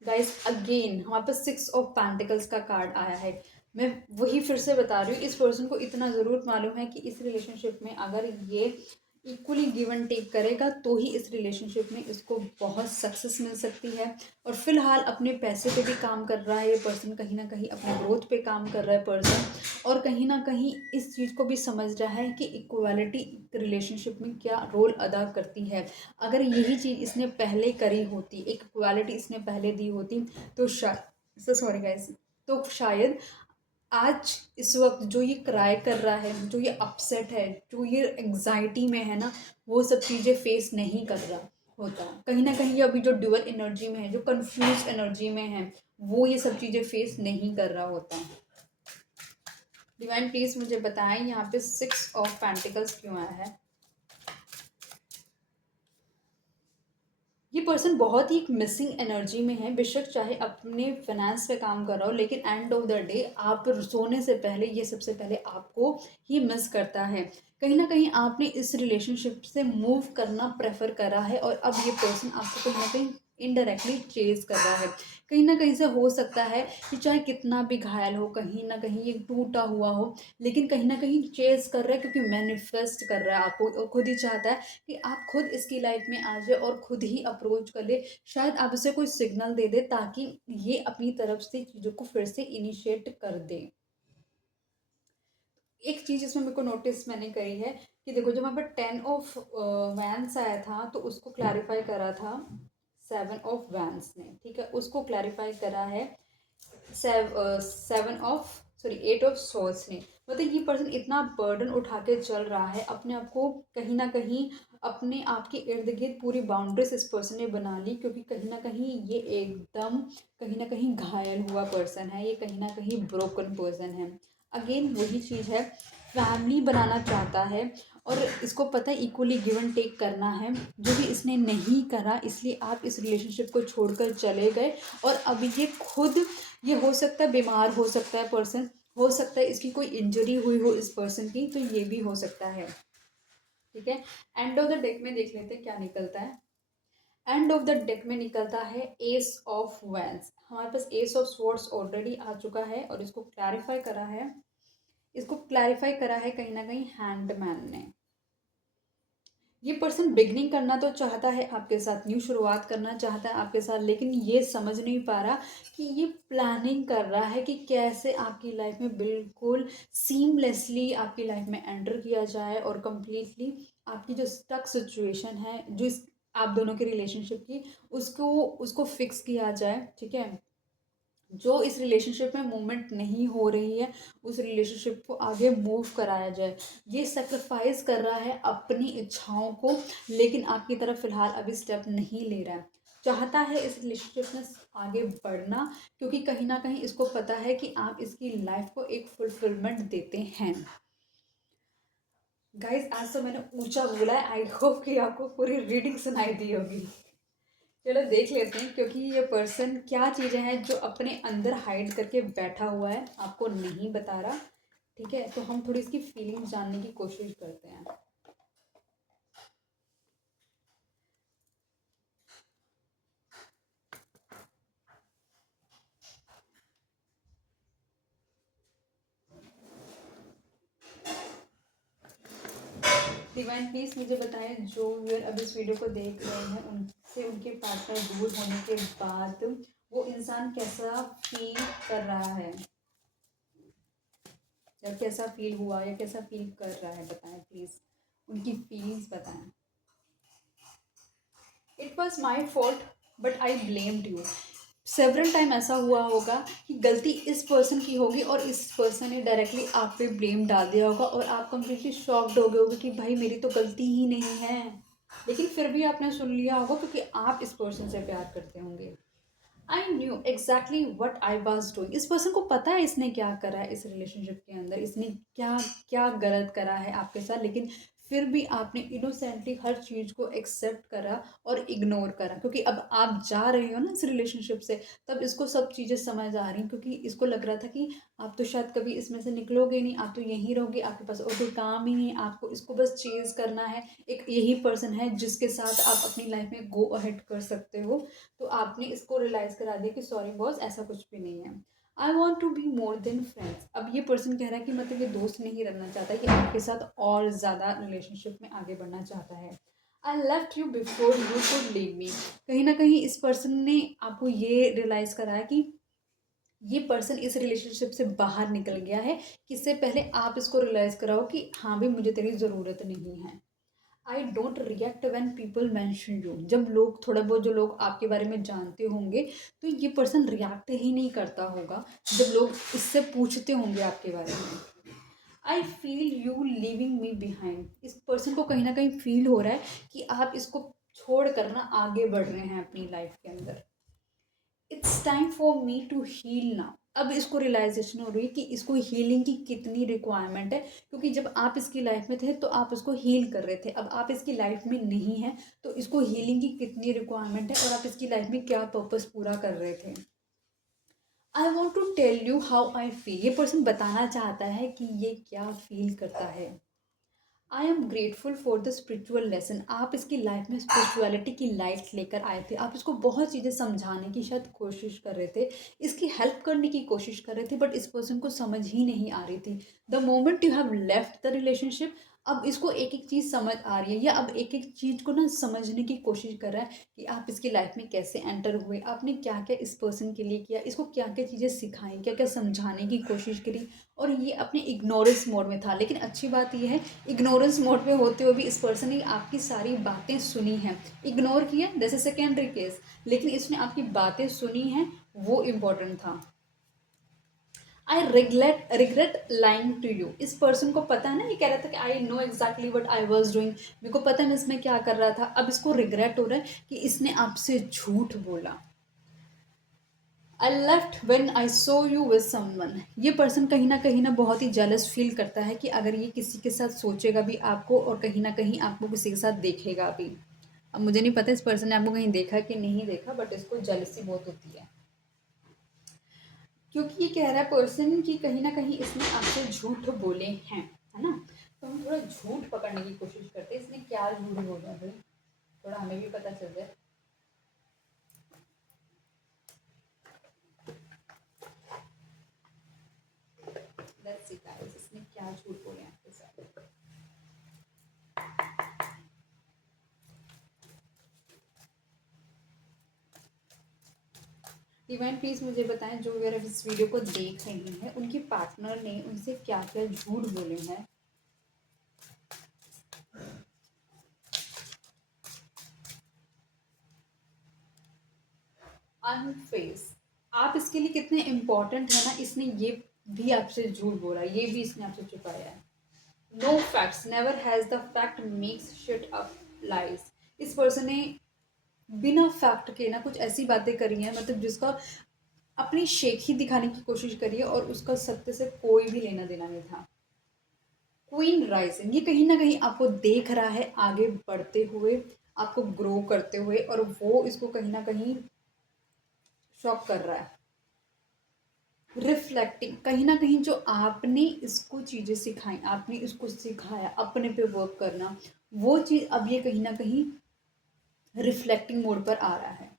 गाइस अगेन हमारे पास 6 ऑफ पेंटिकल्स का कार्ड आया है। मैं वही फिर से बता रही हूँ, इस पर्सन को इतना ज़रूर मालूम है कि इस रिलेशनशिप में अगर ये इक्वली गिव एंड टेक करेगा तो ही इस रिलेशनशिप में इसको बहुत सक्सेस मिल सकती है। और फिलहाल अपने पैसे पे भी काम कर रहा है ये पर्सन, कहीं ना कहीं अपने ग्रोथ पे काम कर रहा है पर्सन, और कहीं ना कहीं इस चीज़ को भी समझ रहा है कि इक्वालिटी रिलेशनशिप में क्या रोल अदा करती है। अगर यही चीज़ इसने पहले करी होती, एक इक्वालिटी इसने पहले दी होती, तो शायद सॉरी गाइस, तो शायद आज इस वक्त जो ये क्राई कर रहा है, जो ये अपसेट है, जो ये एंग्जाइटी में है ना, वो सब चीज़ें फेस नहीं कर रहा होता। कहीं ना कहीं अभी जो ड्यूअल एनर्जी में है, जो कंफ्यूज एनर्जी में है, वो ये सब चीज़ें फेस नहीं कर रहा होता। डिवाइन प्लीज मुझे बताएं यहाँ पे 6 ऑफ पेंटिकल्स क्यों आया है। ये पर्सन बहुत ही एक मिसिंग एनर्जी में है, बेशक चाहे अपने फाइनेंस पे काम कर रहा हो, लेकिन एंड ऑफ द डे आप सोने से पहले ये सबसे पहले आपको ही मिस करता है। कहीं ना कहीं आपने इस रिलेशनशिप से मूव करना प्रेफर करा है, और अब ये पर्सन आपको कहीं ना कहीं इनडायरेक्टली चेज कर रहा है। कहीं ना कहीं से हो सकता है कि चाहे कितना भी घायल हो, कहीं ना कहीं ये टूटा हुआ हो, लेकिन कहीं ना कहीं चेज कर रहा है, क्योंकि मैनिफेस्ट कर रहा है आपको, और खुद ही चाहता है कि आप खुद इसकी लाइफ में आ जाए और खुद ही अप्रोच कर ले, शायद आप उसे कोई सिग्नल दे दे ताकि ये अपनी तरफ से चीज़ों को फिर से इनिशिएट कर दे। एक चीज़ इसमें मेरे को नोटिस मैंने करी है कि देखो, जब वहाँ पर 10 ऑफ वैंस आया था तो उसको क्लैरिफाई करा था 7 ऑफ वैंस ने, ठीक है, उसको क्लैरिफाई करा है 8 ऑफ सोर्स ने। मतलब ये पर्सन इतना बर्डन उठा के चल रहा है अपने आप को, कहीं ना कहीं अपने आप के इर्द गिर्द पूरी बाउंड्रीज इस पर्सन ने बना ली, क्योंकि कहीं ना कहीं ये एकदम कहीं ना कहीं घायल हुआ पर्सन है, ये कहीं ना कहीं ब्रोकन पर्सन है। अगेन वही चीज़ है, फैमिली बनाना चाहता है, और इसको पता है इक्वली गिव एंड टेक करना है, जो भी इसने नहीं करा, इसलिए आप इस रिलेशनशिप को छोड़कर चले गए। और अभी ये खुद, ये हो सकता है बीमार हो सकता है पर्सन, हो सकता है इसकी कोई इंजरी हुई हो इस पर्सन की, तो ये भी हो सकता है, ठीक है। एंड ऑफ द डेक में देख लेते हैं क्या निकलता है। एंड ऑफ द डेक में निकलता है एस ऑफ वैंस। हमारे पास एस ऑफ स्वॉर्ड्स ऑलरेडी आ चुका है, और इसको क्लैरिफाई करा है, इसको क्लैरिफाई करा है कहीं ना कहीं हैंडमैन ने। ये पर्सन बिगनिंग करना तो चाहता है आपके साथ, न्यू शुरुआत करना चाहता है आपके साथ, लेकिन ये समझ नहीं पा रहा कि ये प्लानिंग कर रहा है कि कैसे आपकी लाइफ में बिल्कुल सीमलेसली आपकी लाइफ में एंटर किया जाए और कंप्लीटली आपकी जो स्टक सिचुएशन है जो इस आप दोनों के रिलेशनशिप की, उसको उसको फिक्स किया जाए। ठीक है, जो इस रिलेशनशिप में मूवमेंट नहीं हो रही है उस रिलेशनशिप को आगे मूव कराया जाए। ये सेक्रीफाइस कर रहा है अपनी इच्छाओं को, लेकिन आपकी तरफ फिलहाल अभी स्टेप नहीं ले रहा है। चाहता है इस रिलेशनशिप में आगे बढ़ना, क्योंकि कहीं ना कहीं इसको पता है कि आप इसकी लाइफ को एक फुलफिलमेंट देते हैं। गाइज आज तो मैंने ऊंचा बोला है, आई होप कि आपको पूरी रीडिंग सुनाई दी होगी। चलो देख लेते हैं, क्योंकि ये पर्सन क्या चीज़ें हैं जो अपने अंदर हाइड करके बैठा हुआ है, आपको नहीं बता रहा। ठीक है, तो हम थोड़ी इसकी फीलिंग्स जानने की कोशिश करते हैं। डिवाइन प्लीज मुझे बताएं, जो व्यूअर अब इस वीडियो को देख रहे हैं उनसे उनके पार्टनर दूर होने के बाद वो इंसान कैसा फील कर रहा है, या कैसा फील हुआ या कैसा फील कर रहा है, बताएं प्लीज, उनकी फीलिंग्स बताएं। It was my fault but I blamed you. Several time ऐसा हुआ होगा कि गलती इस पर्सन की होगी और इस पर्सन ने डायरेक्टली आप पे ब्लेम डाल दिया होगा और आप कंप्लीटली शॉक्ड हो गए होगे कि भाई मेरी तो गलती ही नहीं है, लेकिन फिर भी आपने सुन लिया होगा क्योंकि आप इस पर्सन से प्यार करते होंगे। I knew exactly what I was doing. इस पर्सन को पता है इसने क्या करा है इस रिलेशनशिप के अंदर, इसने क्या क्या गलत करा है आपके साथ, लेकिन फिर भी आपने इनोसेंटली हर चीज़ को एक्सेप्ट करा और इग्नोर करा, क्योंकि अब आप जा रहे हो ना इस रिलेशनशिप से, तब इसको सब चीज़ें समझ आ रही, क्योंकि इसको लग रहा था कि आप तो शायद कभी इसमें से निकलोगे नहीं, आप तो यहीं रहोगे, आपके पास और कोई काम ही नहीं है, आपको इसको बस चेज करना है। एक यही पर्सन है जिसके साथ आप अपनी लाइफ में गो अहेड कर सकते हो। तो आपने इसको रियलाइज करा दिया कि सॉरी बॉस, ऐसा कुछ भी नहीं है। I want to be more than friends. अब ये पर्सन कह रहा है कि मतलब ये दोस्त नहीं रहना चाहता, कि आपके साथ और ज़्यादा रिलेशनशिप में आगे बढ़ना चाहता है। I left you before you could leave me. कहीं ना कहीं इस पर्सन ने आपको ये रियलाइज़ कराया कि ये पर्सन इस रिलेशनशिप से बाहर निकल गया है, कि इससे पहले आप इसको रियलाइज़ कराओ कि हाँ भी मुझे तेरी ज़रूरत नहीं है। I don't react when people mention you. जब लोग थोड़ा बहुत जो लोग आपके बारे में जानते होंगे, तो ये पर्सन रिएक्ट ही नहीं करता होगा जब लोग इससे पूछते होंगे आपके बारे में। I feel you living me behind. इस पर्सन को कहीं ना कहीं फील हो रहा है कि आप इसको छोड़ कर ना आगे बढ़ रहे हैं अपनी लाइफ के अंदर। It's time for me to heal now. अब इसको रियलाइजेशन हो रही है कि इसको हीलिंग की कितनी रिक्वायरमेंट है, क्योंकि जब आप इसकी लाइफ में थे तो आप इसको हील कर रहे थे, अब आप इसकी लाइफ में नहीं है तो इसको हीलिंग की कितनी रिक्वायरमेंट है और आप इसकी लाइफ में क्या पर्पस पूरा कर रहे थे। I want to tell you how I feel. ये पर्सन बताना चाहता है कि ये क्या फील करता है। I am grateful for the spiritual lesson. आप इसकी लाइफ में स्पिरिचुअलिटी की लाइट लेकर आए थे, आप इसको बहुत चीज़ें समझाने की शायद कोशिश कर रहे थे, इसकी हेल्प करने की कोशिश कर रहे थे, बट इस पर्सन को समझ ही नहीं आ रही थी। The moment you have left the relationship, अब इसको एक एक चीज़ समझ आ रही है, या अब एक एक चीज़ को ना समझने की कोशिश कर रहा है कि आप इसकी लाइफ में कैसे एंटर हुए, आपने क्या क्या इस पर्सन के लिए किया, इसको क्या क्या चीज़ें सिखाई, क्या क्या समझाने की कोशिश करी, और ये अपने इग्नोरेंस मोड में था। लेकिन अच्छी बात यह है, इग्नोरेंस मोड में होते हुए भी इस पर्सन ने आपकी सारी बातें सुनी हैं। इग्नोर किया दैट्स अ सेकेंडरी केस, लेकिन इसने आपकी बातें सुनी हैं, वो इम्पोर्टेंट था। I regret lying to you. इस पर्सन को पता है ना, ये कह रहा था कि I know exactly what I was doing, मेरे को पता है मैं इसमें क्या कर रहा था। अब इसको रिग्रेट हो रहा है कि इसने आपसे झूठ बोला। I left when I so you with someone. ये पर्सन कहीं ना बहुत ही जेलस फील करता है कि अगर ये किसी के साथ सोचेगा भी आपको और कहीं ना कहीं आपको किसी के साथ देखेगा भी। अब मुझे नहीं पता इस पर्सन ने आपको कहीं देखा कि नहीं देखा, बट इसको जेलसी बहुत होती है, क्योंकि ये कह रहा है पर्सन कि कहीं ना कहीं इसने आपसे झूठ बोले हैं, है ना। तो हम थोड़ा झूठ पकड़ने की कोशिश करते हैं, इसने क्या झूठ बोला भाई, थोड़ा हमें भी पता चल जाए। लेट्स सी गाइस, इसने क्या झूठ बोले आपके साथ। डिवाइन प्लीज़ मुझे बताएं, जो अगर इस वीडियो को देख रही हैं उनके पार्टनर ने उनसे क्या क्या झूठ बोले हैं। अनफेस, आप इसके लिए कितने इम्पोर्टेंट है ना, इसने ये भी आपसे झूठ बोला, ये भी इसने आपसे छुपाया है। No facts, never has the fact makes shit up lies. इस पर्सन ने बिना फैक्ट के ना कुछ ऐसी बातें करी हैं, मतलब जिसका अपनी शेख ही दिखाने की कोशिश करी है और उसका सत्य से कोई भी लेना देना नहीं था। क्वीन राइजिंग, ये कहीं ना कहीं आपको देख रहा है आगे बढ़ते हुए, आपको ग्रो करते हुए, और वो इसको कहीं ना कहीं शॉक कर रहा है। रिफ्लेक्टिंग, कहीं ना कहीं जो आपने इसको चीज़ें सिखाई, आपने इसको सिखाया अपने पे वर्क करना, वो चीज़ अब ये कहीं ना कहीं रिफ्लेक्टिंग मोड पर आ रहा है।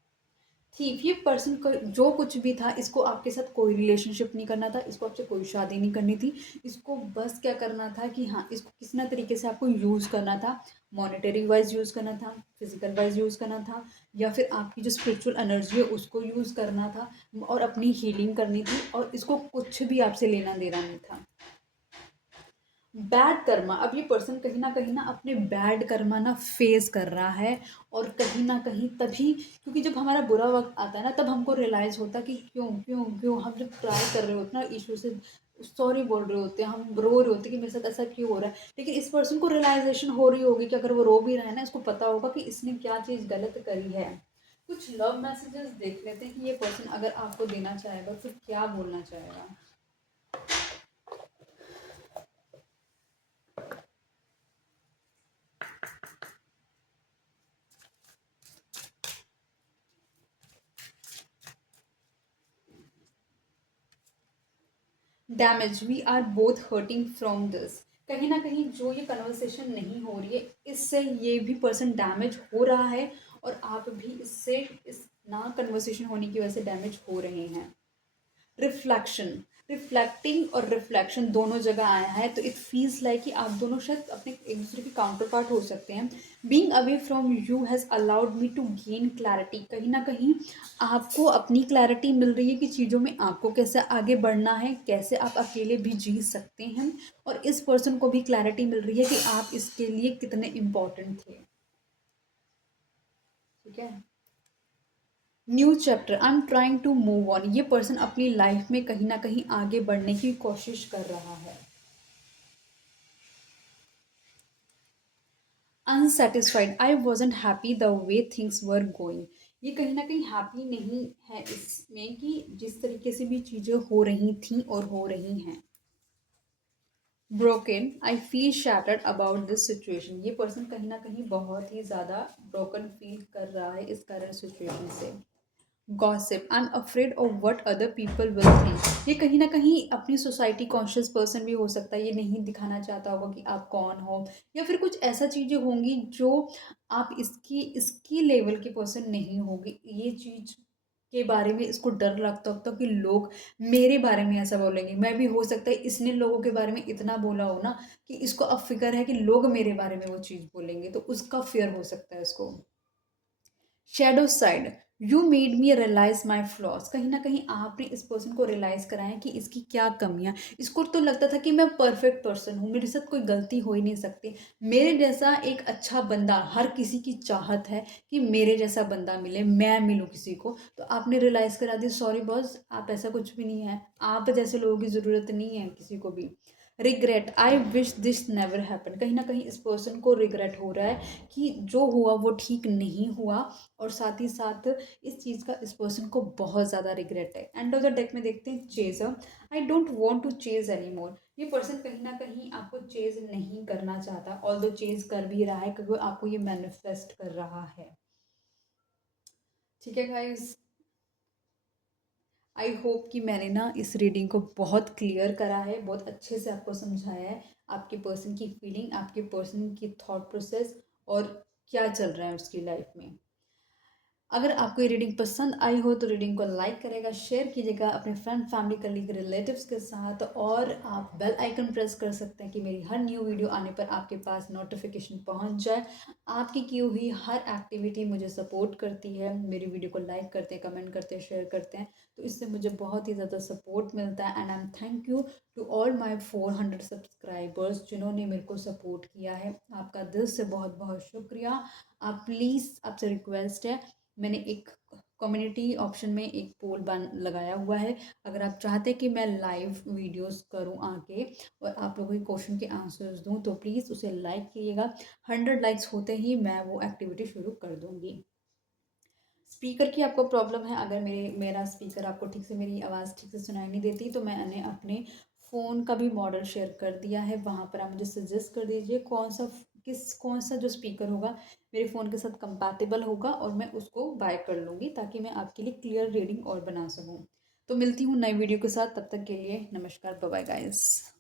थीफ, ये पर्सन का जो कुछ भी था, इसको आपके साथ कोई रिलेशनशिप नहीं करना था, इसको आपसे कोई शादी नहीं करनी थी, इसको बस क्या करना था कि हाँ, इसको किसी ना तरीके से आपको यूज़ करना था। मॉनेटरी वाइज यूज़ करना था, फिजिकल वाइज यूज़ करना था, या फिर आपकी जो स्पिरिचुअल एनर्जी है उसको यूज़ करना था, और अपनी हीलिंग करनी थी, और इसको कुछ भी आपसे लेना देना नहीं था। बैड कर्मा, अब ये पर्सन कहीं ना अपने बैड कर्मा ना फेस कर रहा है, और कहीं ना कहीं तभी, क्योंकि जब हमारा बुरा वक्त आता है ना, तब हमको रियलाइज होता है कि क्यों क्यों क्यों, हम जब ट्राई कर रहे होते हैं ना, ईश्वर से सॉरी बोल रहे होते हैं, हम रो रहे होते हैं कि मेरे साथ ऐसा क्यों हो रहा है, लेकिन इस पर्सन को रियलाइजेशन हो रही होगी कि अगर वो रो भी रहा है ना, इसको पता होगा कि इसने क्या चीज़ गलत करी है। कुछ लव मैसेजेस देख लेते हैं कि ये पर्सन अगर आपको देना चाहेगा तो क्या बोलना चाहेगा। Damage, we are both hurting from this, कहीं ना कहीं जो ये कन्वर्सेशन नहीं हो रही है, इससे ये भी पर्सन डैमेज हो रहा है, और आप भी इससे, इस ना कन्वर्सेशन होने की वजह से डैमेज हो रहे हैं। रिफ्लेक्शन, रिफ्लेक्टिंग और रिफ्लेक्शन दोनों जगह आया है, तो इट फील्स लाइक कि आप दोनों शायद अपने एक दूसरे के काउंटर पार्ट हो सकते हैं। Being away from you has allowed me to gain clarity, कहीं ना कहीं आपको अपनी क्लैरिटी मिल रही है कि चीज़ों में आपको कैसे आगे बढ़ना है, कैसे आप अकेले भी जी सकते हैं, और इस पर्सन को भी क्लैरिटी मिल रही है कि आप इसके लिए कितने इम्पोर्टेंट थे। ठीक है। New chapter, I am trying to move on, ये पर्सन अपनी लाइफ में कहीं ना कहीं आगे बढ़ने की कोशिश कर रहा है। Unsatisfied, I wasn't happy the way things were going, ये कहीं ना कहीं हैप्पी नहीं है इसमें कि जिस तरीके से भी चीज़ें हो रही थी और हो रही हैं। Broken, I feel shattered about this situation, ये पर्सन कहीं ना कहीं बहुत ही ज़्यादा ब्रोकन फील कर रहा है इस करंट सिचुएशन से। Gossip, I am afraid of what other people will think, ये कहीं ना कहीं अपनी सोसाइटी कॉन्शियस पर्सन भी हो सकता है, ये नहीं दिखाना चाहता होगा कि आप कौन हो, या फिर कुछ ऐसा चीज़ें होंगी जो आप इसकी इसकी लेवल के पर्सन नहीं होगी, ये चीज़ के बारे में इसको डर लगता होता कि लोग मेरे बारे में ऐसा बोलेंगे, मैं भी हो सकता है इसने लोगों के बारे में इतना बोला हो ना कि इसको अब फिक्र है कि लोग मेरे बारे में वो चीज़ बोलेंगे, तो उसका फियर हो सकता है इसको। Shadow side, you made me realize my flaws, कहीं ना कहीं आपने इस पर्सन को रियलाइज कराया कि इसकी क्या कमियां, इसको तो लगता था कि मैं परफेक्ट पर्सन हूँ, मेरे साथ कोई गलती हो ही नहीं सकती, मेरे जैसा एक अच्छा बंदा, हर किसी की चाहत है कि मेरे जैसा बंदा मिले, मैं मिलूँ किसी को, तो आपने रियलाइज करा दी सॉरी बॉस, आप ऐसा कुछ भी नहीं है, आप जैसे लोगों की ज़रूरत नहीं है किसी को भी। Regret, I wish this never happen, कहीं ना कहीं इस पर्सन को रिग्रेट हो रहा है कि जो हुआ वो ठीक नहीं हुआ, और साथ ही साथ इस चीज़ का इस पर्सन को बहुत ज़्यादा रिग्रेट है। एंड ऑफ द डेक में देखते हैं chaser, I don't want to chase anymore, ये पर्सन कहीं ना कहीं आपको चेज नहीं करना चाहता, ऑल दो चेज कर भी रहा है क्योंकि आपको ये मैनिफेस्ट कर रहा है। ठीक है गाइज, आई होप कि मैंने ना इस रीडिंग को बहुत क्लियर करा है, बहुत अच्छे से आपको समझाया है, आपके पर्सन की फीलिंग, आपके पर्सन की थॉट प्रोसेस, और क्या चल रहा है उसकी लाइफ में। अगर आपको ये रीडिंग पसंद आई हो तो रीडिंग को लाइक करेगा, शेयर कीजिएगा अपने फ्रेंड, फैमिली, कलीग, रिलेटिव्स के साथ, और आप बेल आइकन प्रेस कर सकते हैं कि मेरी हर न्यू वीडियो आने पर आपके पास नोटिफिकेशन पहुंच जाए। आपकी की हुई हर एक्टिविटी मुझे सपोर्ट करती है। मेरी वीडियो को लाइक करते हैं, कमेंट करते हैं, शेयर करते हैं, तो इससे मुझे बहुत ही ज़्यादा सपोर्ट मिलता है। And I am thank you to all my 400 subscribers जिन्होंने मेरे को सपोर्ट किया है। आपका दिल से बहुत बहुत शुक्रिया। आप प्लीज़, आपसे रिक्वेस्ट है, मैंने एक कम्युनिटी ऑप्शन में एक पोल बन लगाया हुआ है। अगर आप चाहते हैं कि मैं लाइव वीडियोस करूं आके और आप लोगों के क्वेश्चन के आंसर्स दूं तो प्लीज़ उसे लाइक कीजिएगा। 100 लाइक्स होते ही मैं वो एक्टिविटी शुरू कर दूंगी। स्पीकर की आपको प्रॉब्लम है, अगर मेरा स्पीकर आपको ठीक से, मेरी आवाज़ ठीक से सुनाई नहीं देती, तो मैंने अपने फ़ोन का भी मॉडल शेयर कर दिया है। वहाँ पर आप मुझे सजेस्ट कर दीजिए कौन सा जो स्पीकर होगा मेरे फ़ोन के साथ कंपैटिबल होगा, और मैं उसको बाय कर लूँगी ताकि मैं आपके लिए क्लियर रीडिंग और बना सकूँ। तो मिलती हूँ नई वीडियो के साथ, तब तक के लिए नमस्कार, बाय बाय गाइस।